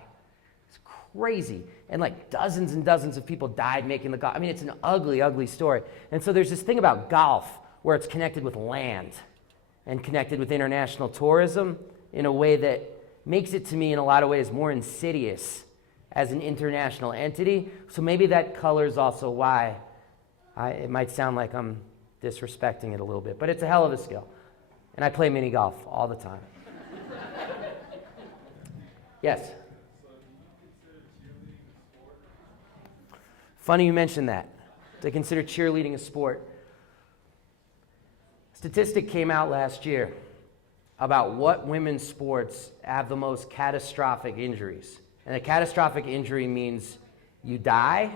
It's crazy. And like dozens and dozens of people died making the golf. I mean, it's an ugly, ugly story. And so there's this thing about golf where it's connected with land and connected with international tourism in a way that makes it, to me, in a lot of ways, more insidious as an international entity. So maybe that colors also why it might sound like I'm disrespecting it a little bit, but it's a hell of a skill. And I play mini golf all the time. Yes. Funny you mentioned that. They consider cheerleading a sport. Statistic came out last year about what women's sports have the most catastrophic injuries. And a catastrophic injury means you die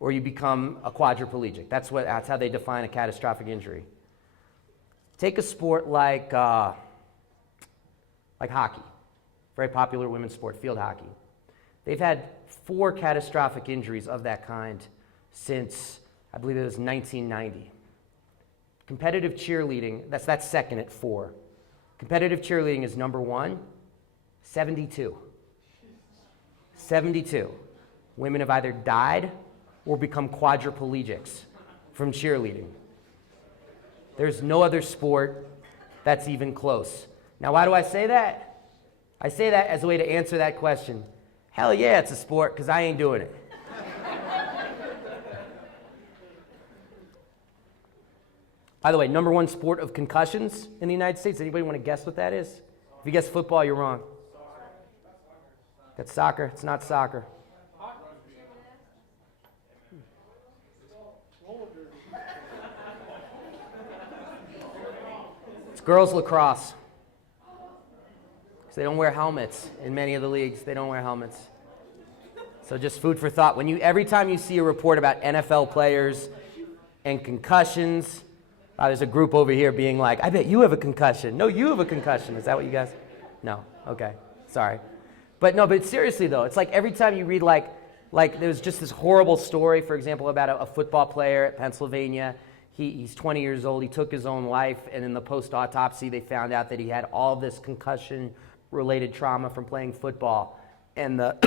or you become a quadriplegic. That's how they define a catastrophic injury. Take a sport like hockey, very popular women's sport, field hockey. They've had 4 catastrophic injuries of that kind since, I believe it was 1990. Competitive cheerleading, that's second at 4. Competitive cheerleading is number 1, 72. 72. Women have either died or become quadriplegics from cheerleading. There's no other sport that's even close. Now, why do I say that? I say that as a way to answer that question. Hell yeah, it's a sport, because I ain't doing it. By the way, number 1 sport of concussions in the United States. Anybody want to guess what that is? If you guess football, you're wrong. That's soccer. It's not soccer. It's girls lacrosse. They don't wear helmets in many of the leagues. They don't wear helmets. So just food for thought. Every time you see a report about NFL players and concussions, there's a group over here being like, I bet you have a concussion. No, you have a concussion. Is that what you guys? No. Okay. Sorry. But seriously though, it's like every time you read like there was just this horrible story, for example, about a football player at Pennsylvania. He's 20 years old. He took his own life, and in the post-autopsy, they found out that he had all this concussion-related trauma from playing football, and the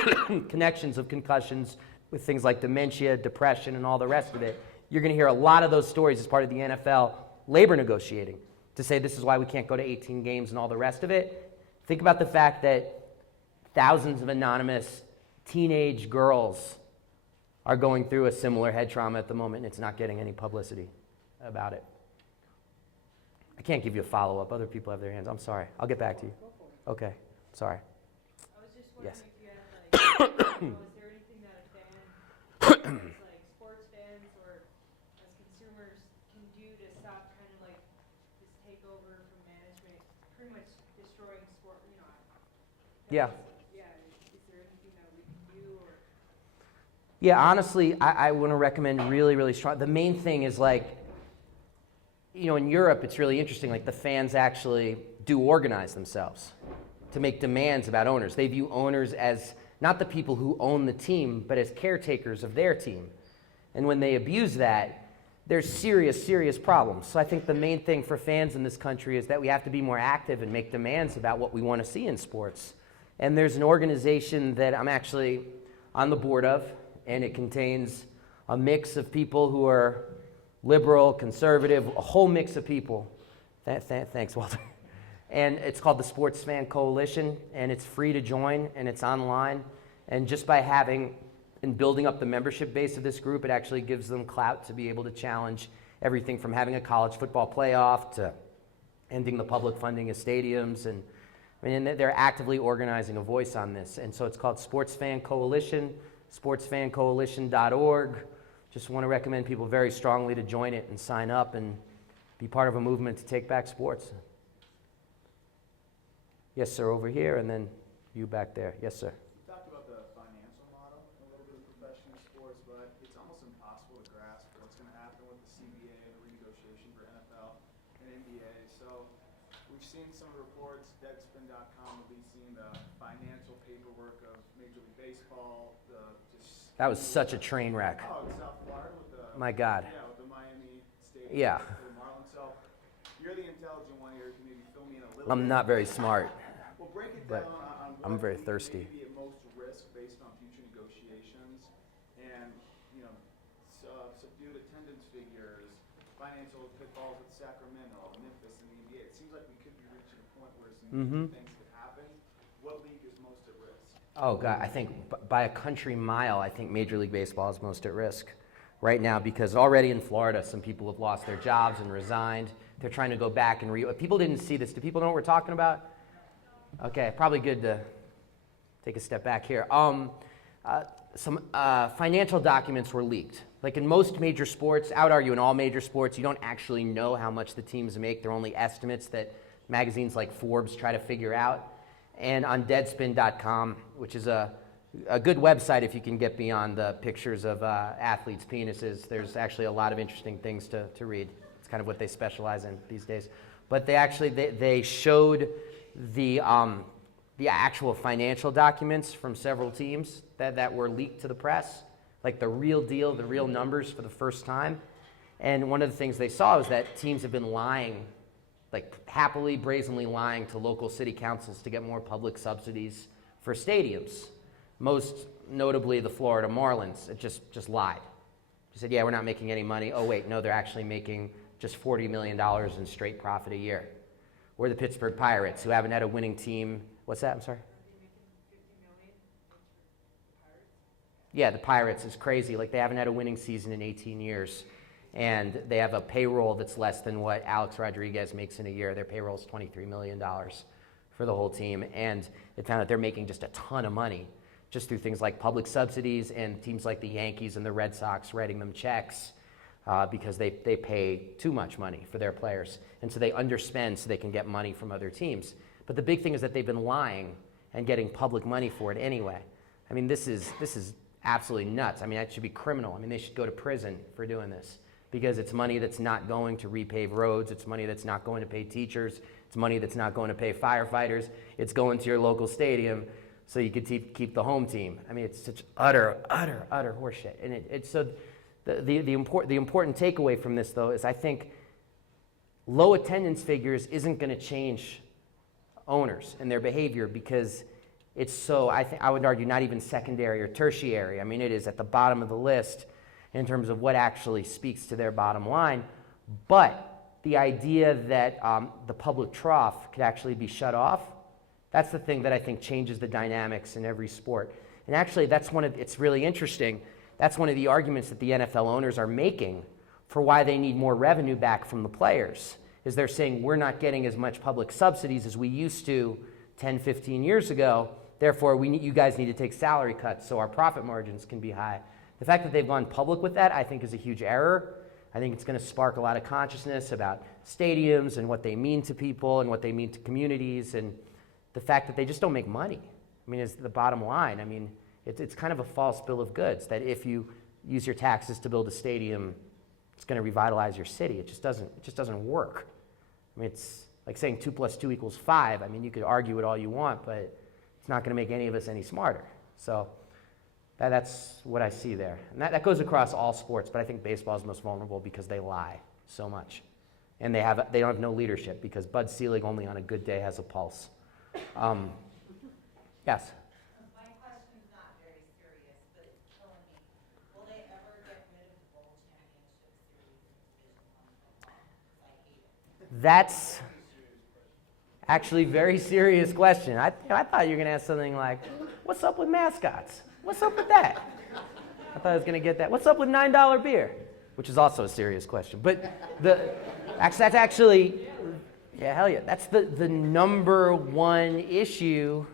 connections of concussions with things like dementia, depression, and all the rest of it. You're going to hear a lot of those stories as part of the NFL labor negotiating to say this is why we can't go to 18 games and all the rest of it. Think about the fact that thousands of anonymous teenage girls are going through a similar head trauma at the moment, and it's not getting any publicity about it. I can't give you a follow-up. Other people have their hands. I'm sorry. I'll get back to you. Okay. Sorry. I was just wondering Yes. if you had, was there anything that a fan, like sports fans or as consumers, can do to stop kind of like this takeover from management, pretty much destroying sport, Yeah. Yeah, is there anything that we can do or? Yeah, honestly, I want to recommend really, really strong. The main thing is in Europe, it's really interesting. Like the fans actually do organize themselves to make demands about owners. They view owners as not the people who own the team, but as caretakers of their team. And when they abuse that, there's serious, serious problems. So I think the main thing for fans in this country is that we have to be more active and make demands about what we want to see in sports. And there's an organization that I'm actually on the board of, and it contains a mix of people who are liberal, conservative, a whole mix of people. Thanks, Walter. And it's called the Sports Fan Coalition, and it's free to join, and it's online. And just by having and building up the membership base of this group, it actually gives them clout to be able to challenge everything from having a college football playoff to ending the public funding of stadiums. And they're actively organizing a voice on this. And so it's called Sports Fan Coalition, sportsfancoalition.org. Just want to recommend people very strongly to join it and sign up and be part of a movement to take back sports. Yes, sir, over here, and then you back there. Yes, sir. You talked about the financial model in a little bit of professional sports, but it's almost impossible to grasp what's going to happen with the CBA and the renegotiation for NFL and NBA. So we've seen some reports, Deadspin.com releasing the financial paperwork of Major League Baseball, That was such a train wreck. Oh, South Florida with the My God. Yeah, with the Miami Stadium. Yeah. For the Marlins. So you're the intelligent one here. Can maybe fill me in a little I'm bit. not very smart. Well, break it but down on what I'm very we thirsty. may be at most risk based on future negotiations, and subdued attendance figures, financial pitfalls with Sacramento, Memphis, and the NBA. It seems like we could be reaching a point where some things could happen. What league is most at risk? Oh, God, I think by a country mile, I think Major League Baseball is most at risk right now because already in Florida, some people have lost their jobs and resigned. They're trying to go back and people didn't see this. Do people know what we're talking about? Okay, probably good to take a step back here. Some financial documents were leaked. Like in most major sports, I would argue in all major sports, you don't actually know how much the teams make. They're only estimates that magazines like Forbes try to figure out. And on Deadspin.com, which is a good website if you can get beyond the pictures of athletes' penises, there's actually a lot of interesting things to read. It's kind of what they specialize in these days. But they showed the actual financial documents from several teams that were leaked to the press, like the real deal, the real numbers for the first time. And one of the things they saw was that teams have been lying, like happily, brazenly lying to local city councils to get more public subsidies for stadiums. Most notably the Florida Marlins, it just lied. They said, yeah, we're not making any money. Oh wait, no, they're actually making just $40 million in straight profit a year. Or the Pittsburgh Pirates, who haven't had a winning team. What's that? I'm sorry? Yeah, the Pirates is crazy. Like, they haven't had a winning season in 18 years. And they have a payroll that's less than what Alex Rodriguez makes in a year. Their payroll is $23 million for the whole team. And they found that they're making just a ton of money just through things like public subsidies and teams like the Yankees and the Red Sox writing them checks because they pay too much money for their players. And so they underspend so they can get money from other teams. But the big thing is that they've been lying and getting public money for it anyway. I mean, this is absolutely nuts. I mean, that should be criminal. I mean, they should go to prison for doing this because it's money that's not going to repave roads. It's money that's not going to pay teachers. It's money that's not going to pay firefighters. It's going to your local stadium so you could keep the home team. I mean, it's such utter horseshit. And it's so the important takeaway from this, though, is I think low attendance figures isn't going to change owners and their behavior because it's so, I would argue, not even secondary or tertiary. I mean, it is at the bottom of the list in terms of what actually speaks to their bottom line. But the idea that the public trough could actually be shut off, that's the thing that I think changes the dynamics in every sport. And actually, it's really interesting. That's one of the arguments that the NFL owners are making for why they need more revenue back from the players, is they're saying we're not getting as much public subsidies as we used to 10, 15 years ago. Therefore, you guys need to take salary cuts so our profit margins can be high. The fact that they've gone public with that, I think, is a huge error. I think it's going to spark a lot of consciousness about stadiums and what they mean to people and what they mean to communities, and the fact that they just don't make money. I mean, is the bottom line. I mean, it's kind of a false bill of goods that if you use your taxes to build a stadium, it's going to revitalize your city. It just doesn't work. I mean, it's like saying 2 + 2 = 5. I mean, you could argue it all you want, but it's not going to make any of us any smarter. So that's what I see there. And that goes across all sports, but I think baseball is most vulnerable because they lie so much. And they don't have no leadership because Bud Selig only on a good day has a pulse. Yes? My question's not very serious, but it's killing me. Will they ever get rid of the Bowl Championship Series in Division I football? 'Cause I hate it. That's actually a very serious question. I thought you were going to ask something like, what's up with mascots? What's up with that? I thought I was going to get that. What's up with $9 beer? Which is also a serious question. But that's actually, yeah, hell yeah. That's the number one issue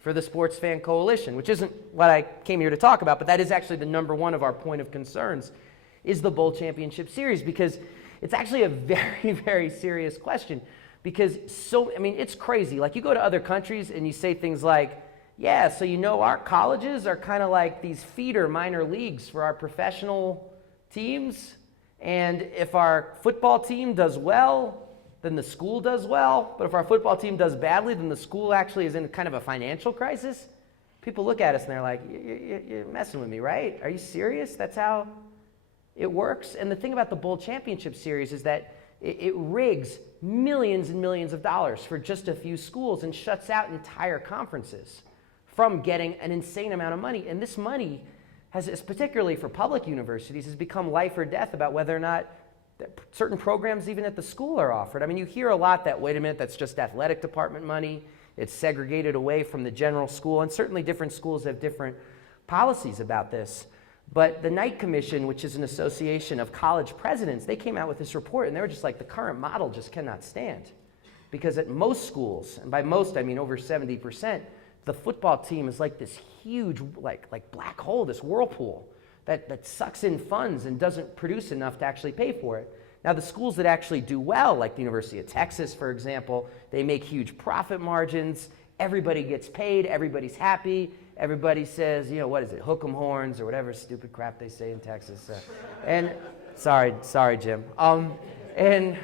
for the Sports Fan Coalition, which isn't what I came here to talk about, but that is actually the number one of our point of concerns, is the Bowl Championship Series, because it's actually a very, very serious question. Because it's crazy. Like, you go to other countries and you say things like, yeah, so our colleges are kind of like these feeder minor leagues for our professional teams. And if our football team does well, then the school does well. But if our football team does badly, then the school actually is in kind of a financial crisis. People look at us and they're like, you're messing with me, right? Are you serious? That's how it works? And the thing about the Bowl Championship Series is that it rigs millions and millions of dollars for just a few schools and shuts out entire conferences from getting an insane amount of money. And this money particularly for public universities, has become life or death about whether or not certain programs even at the school are offered. I mean, you hear a lot that, wait a minute, that's just athletic department money. It's segregated away from the general school, and certainly different schools have different policies about this. But the Knight Commission, which is an association of college presidents, they came out with this report, and they were just like, the current model just cannot stand. Because at most schools, and by most I mean over 70%, the football team is like this huge, like black hole, this whirlpool that sucks in funds and doesn't produce enough to actually pay for it. Now, the schools that actually do well, like the University of Texas, for example, they make huge profit margins. Everybody gets paid. Everybody's happy. Everybody says, what is it, hook 'em horns or whatever stupid crap they say in Texas. And sorry, Jim. And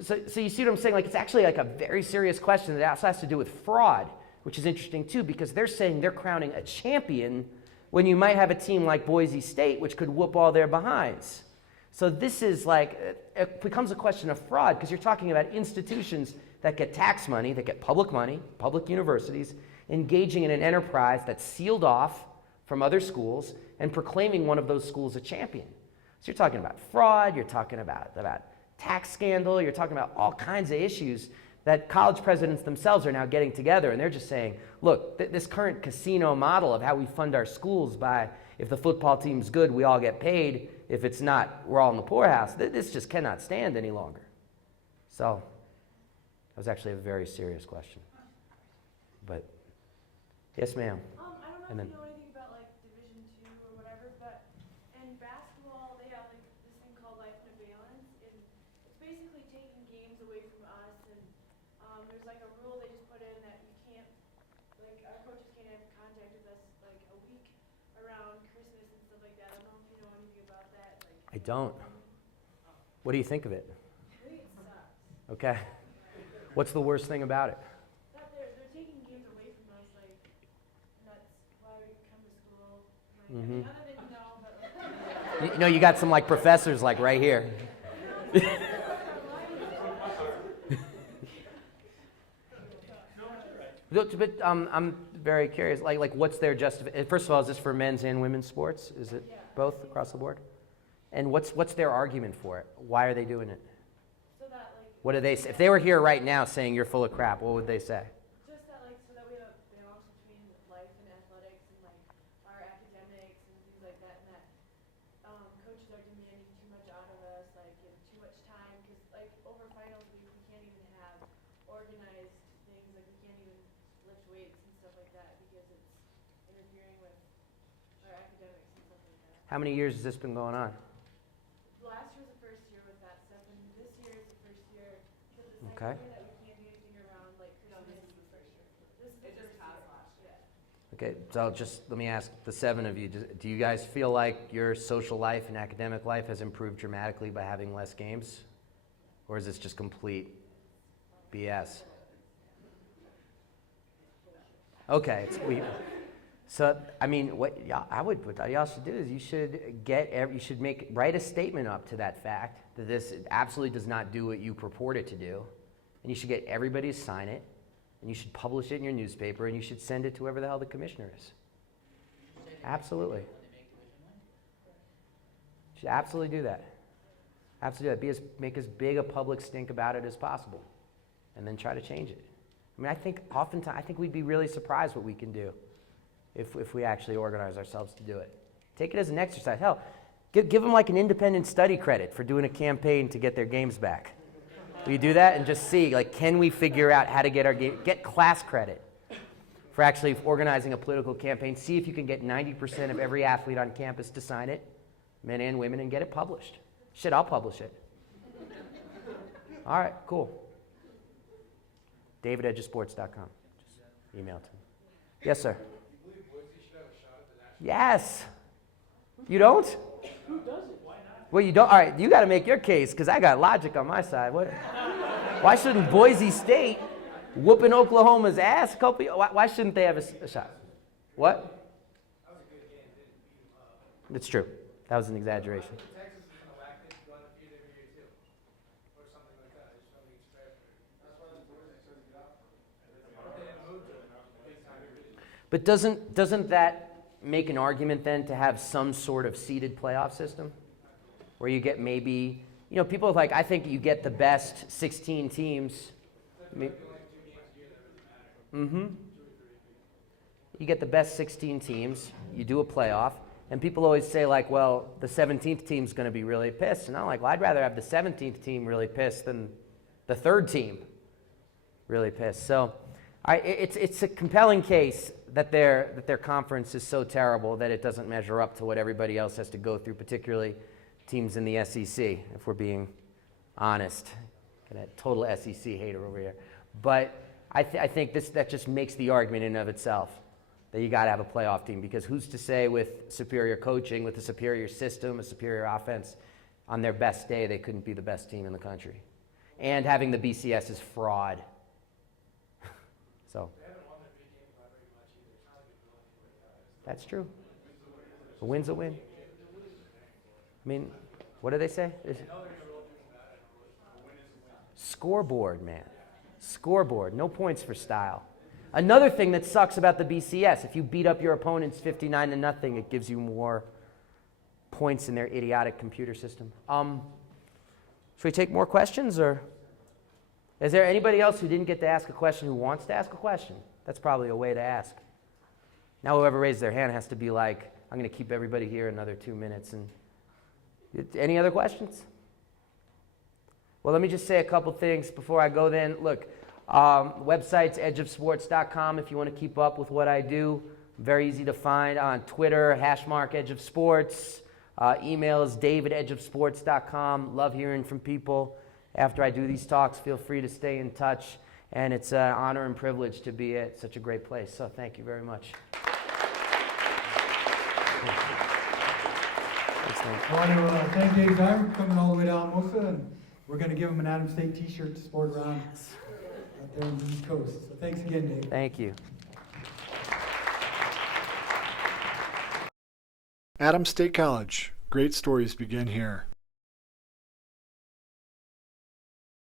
so you see what I'm saying? Like, it's actually like a very serious question that also has to do with fraud, which is interesting too, because they're saying they're crowning a champion when you might have a team like Boise State, which could whoop all their behinds. So this is like, it becomes a question of fraud, because you're talking about institutions that get tax money, that get public money, public universities, engaging in an enterprise that's sealed off from other schools and proclaiming one of those schools a champion. So you're talking about fraud, you're talking about tax scandal, you're talking about all kinds of issues that college presidents themselves are now getting together, and they're just saying, look, this current casino model of how we fund our schools by, if the football team's good, we all get paid. If it's not, we're all in the poorhouse. This just cannot stand any longer. So that was actually a very serious question. But yes, ma'am. I don't know And if then- you know anything about like Division II or whatever, but in basketball they have like this thing called life in abeyance, and it's basically taking games away from us. And there's like a rule they just put in that you can't, like our coaches can't have contact with us like a week around Christmas and stuff like that. I don't know if you know anything about that. I Like, don't. What do you think of it? I think it sucks. Okay. What's the worst thing about it? That they're taking games away from us, like, and that's why we come to school. Like, I mean, other than but like, You know, you got some like professors like right here. But I'm very curious. Like, what's their justification? First of all, is this for men's and women's sports? Is it both across the board? And what's their argument for it? Why are they doing it? so that like. What do they say? If they were here right now saying you're full of crap, what would they say? Just that, like, so that we have a balance between life and athletics and, like, our academics and things like that, and that coaches are demanding too much out of us, like, give too much time, because, like, over finals week, we can't even have organized things, like, we can't even lift weights and stuff like that, because it's interfering with our academics and stuff like that. How many years has this been going on? Last year was the first year with that stuff, and this year is the first year, because the second Okay. year that we can't do anything around, like, Christmas. This is the first year. This is the first year. Yeah. Okay, so just let me ask the seven of you, do you guys feel like your social life and academic life has improved dramatically by having less games? Or is this just complete BS? Okay, so I mean, what y'all should do is you should write a statement up to that fact that this absolutely does not do what you purport it to do, and you should get everybody to sign it, and you should publish it in your newspaper, and you should send it to whoever the hell the commissioner is. Absolutely. You should absolutely do that. Absolutely do that. Make as big a public stink about it as possible, and then try to change it. I mean, I think we'd be really surprised what we can do if we actually organize ourselves to do it. Take it as an exercise. Hell, give them like an independent study credit for doing a campaign to get their games back. Will you do that and just see, like, can we figure out how to get class credit for actually organizing a political campaign? See if you can get 90% of every athlete on campus to sign it, men and women, and get it published. Shit, I'll publish it. All right, cool. David@sports.com. Just email it to me. Yes, sir. Yes. You don't? Who doesn't? Why not? Well, you don't. All right, you got to make your case because I got logic on my side. Why shouldn't Boise State whooping Oklahoma's ass? Why shouldn't they have a shot? What? That was a good game. Didn't beat them up. It's true. That was an exaggeration. Texas is gonna whack it, go undefeated every year too, or something like that. I just don't think it's fair. That's why the boys are starting to get out. They didn't move to big time. But doesn't that make an argument then to have some sort of seeded playoff system where you get maybe, people are like, I think you get the best 16 teams. You get the best 16 teams, you do a playoff, and people always say like, well, the 17th team's going to be really pissed. And I'm like, well, I'd rather have the 17th team really pissed than the third team really pissed. So It's a compelling case that their conference is so terrible that it doesn't measure up to what everybody else has to go through, particularly teams in the SEC, if we're being honest. Got a total SEC hater over here. But I think that just makes the argument in and of itself that you got to have a playoff team, because who's to say with superior coaching, with a superior system, a superior offense, on their best day they couldn't be the best team in the country. And having the BCS is fraud. So that's true. A win's a win. I mean, what do they say? Scoreboard, man. Scoreboard. No points for style. Another thing that sucks about the BCS, if you beat up your opponents 59-0, it gives you more points in their idiotic computer system. Should we take more questions, or is there anybody else who didn't get to ask a question who wants to ask a question? That's probably a way to ask. Now whoever raised their hand has to be like, I'm going to keep everybody here another 2 minutes. And any other questions? Well, let me just say a couple things before I go then. Look, website's edgeofsports.com if you want to keep up with what I do. Very easy to find on Twitter, #edgeofsports. Email is dave@edgeofsports.com. Love hearing from people. After I do these talks, feel free to stay in touch. And it's an honor and privilege to be at such a great place. So thank you very much. I want to thank Dave Zimer for coming all the way to Alamosa, and we're going to give him an Adams State t-shirt to sport around out there on the East Coast. So thanks again, Dave. Thank you. Adams State College. Great stories begin here.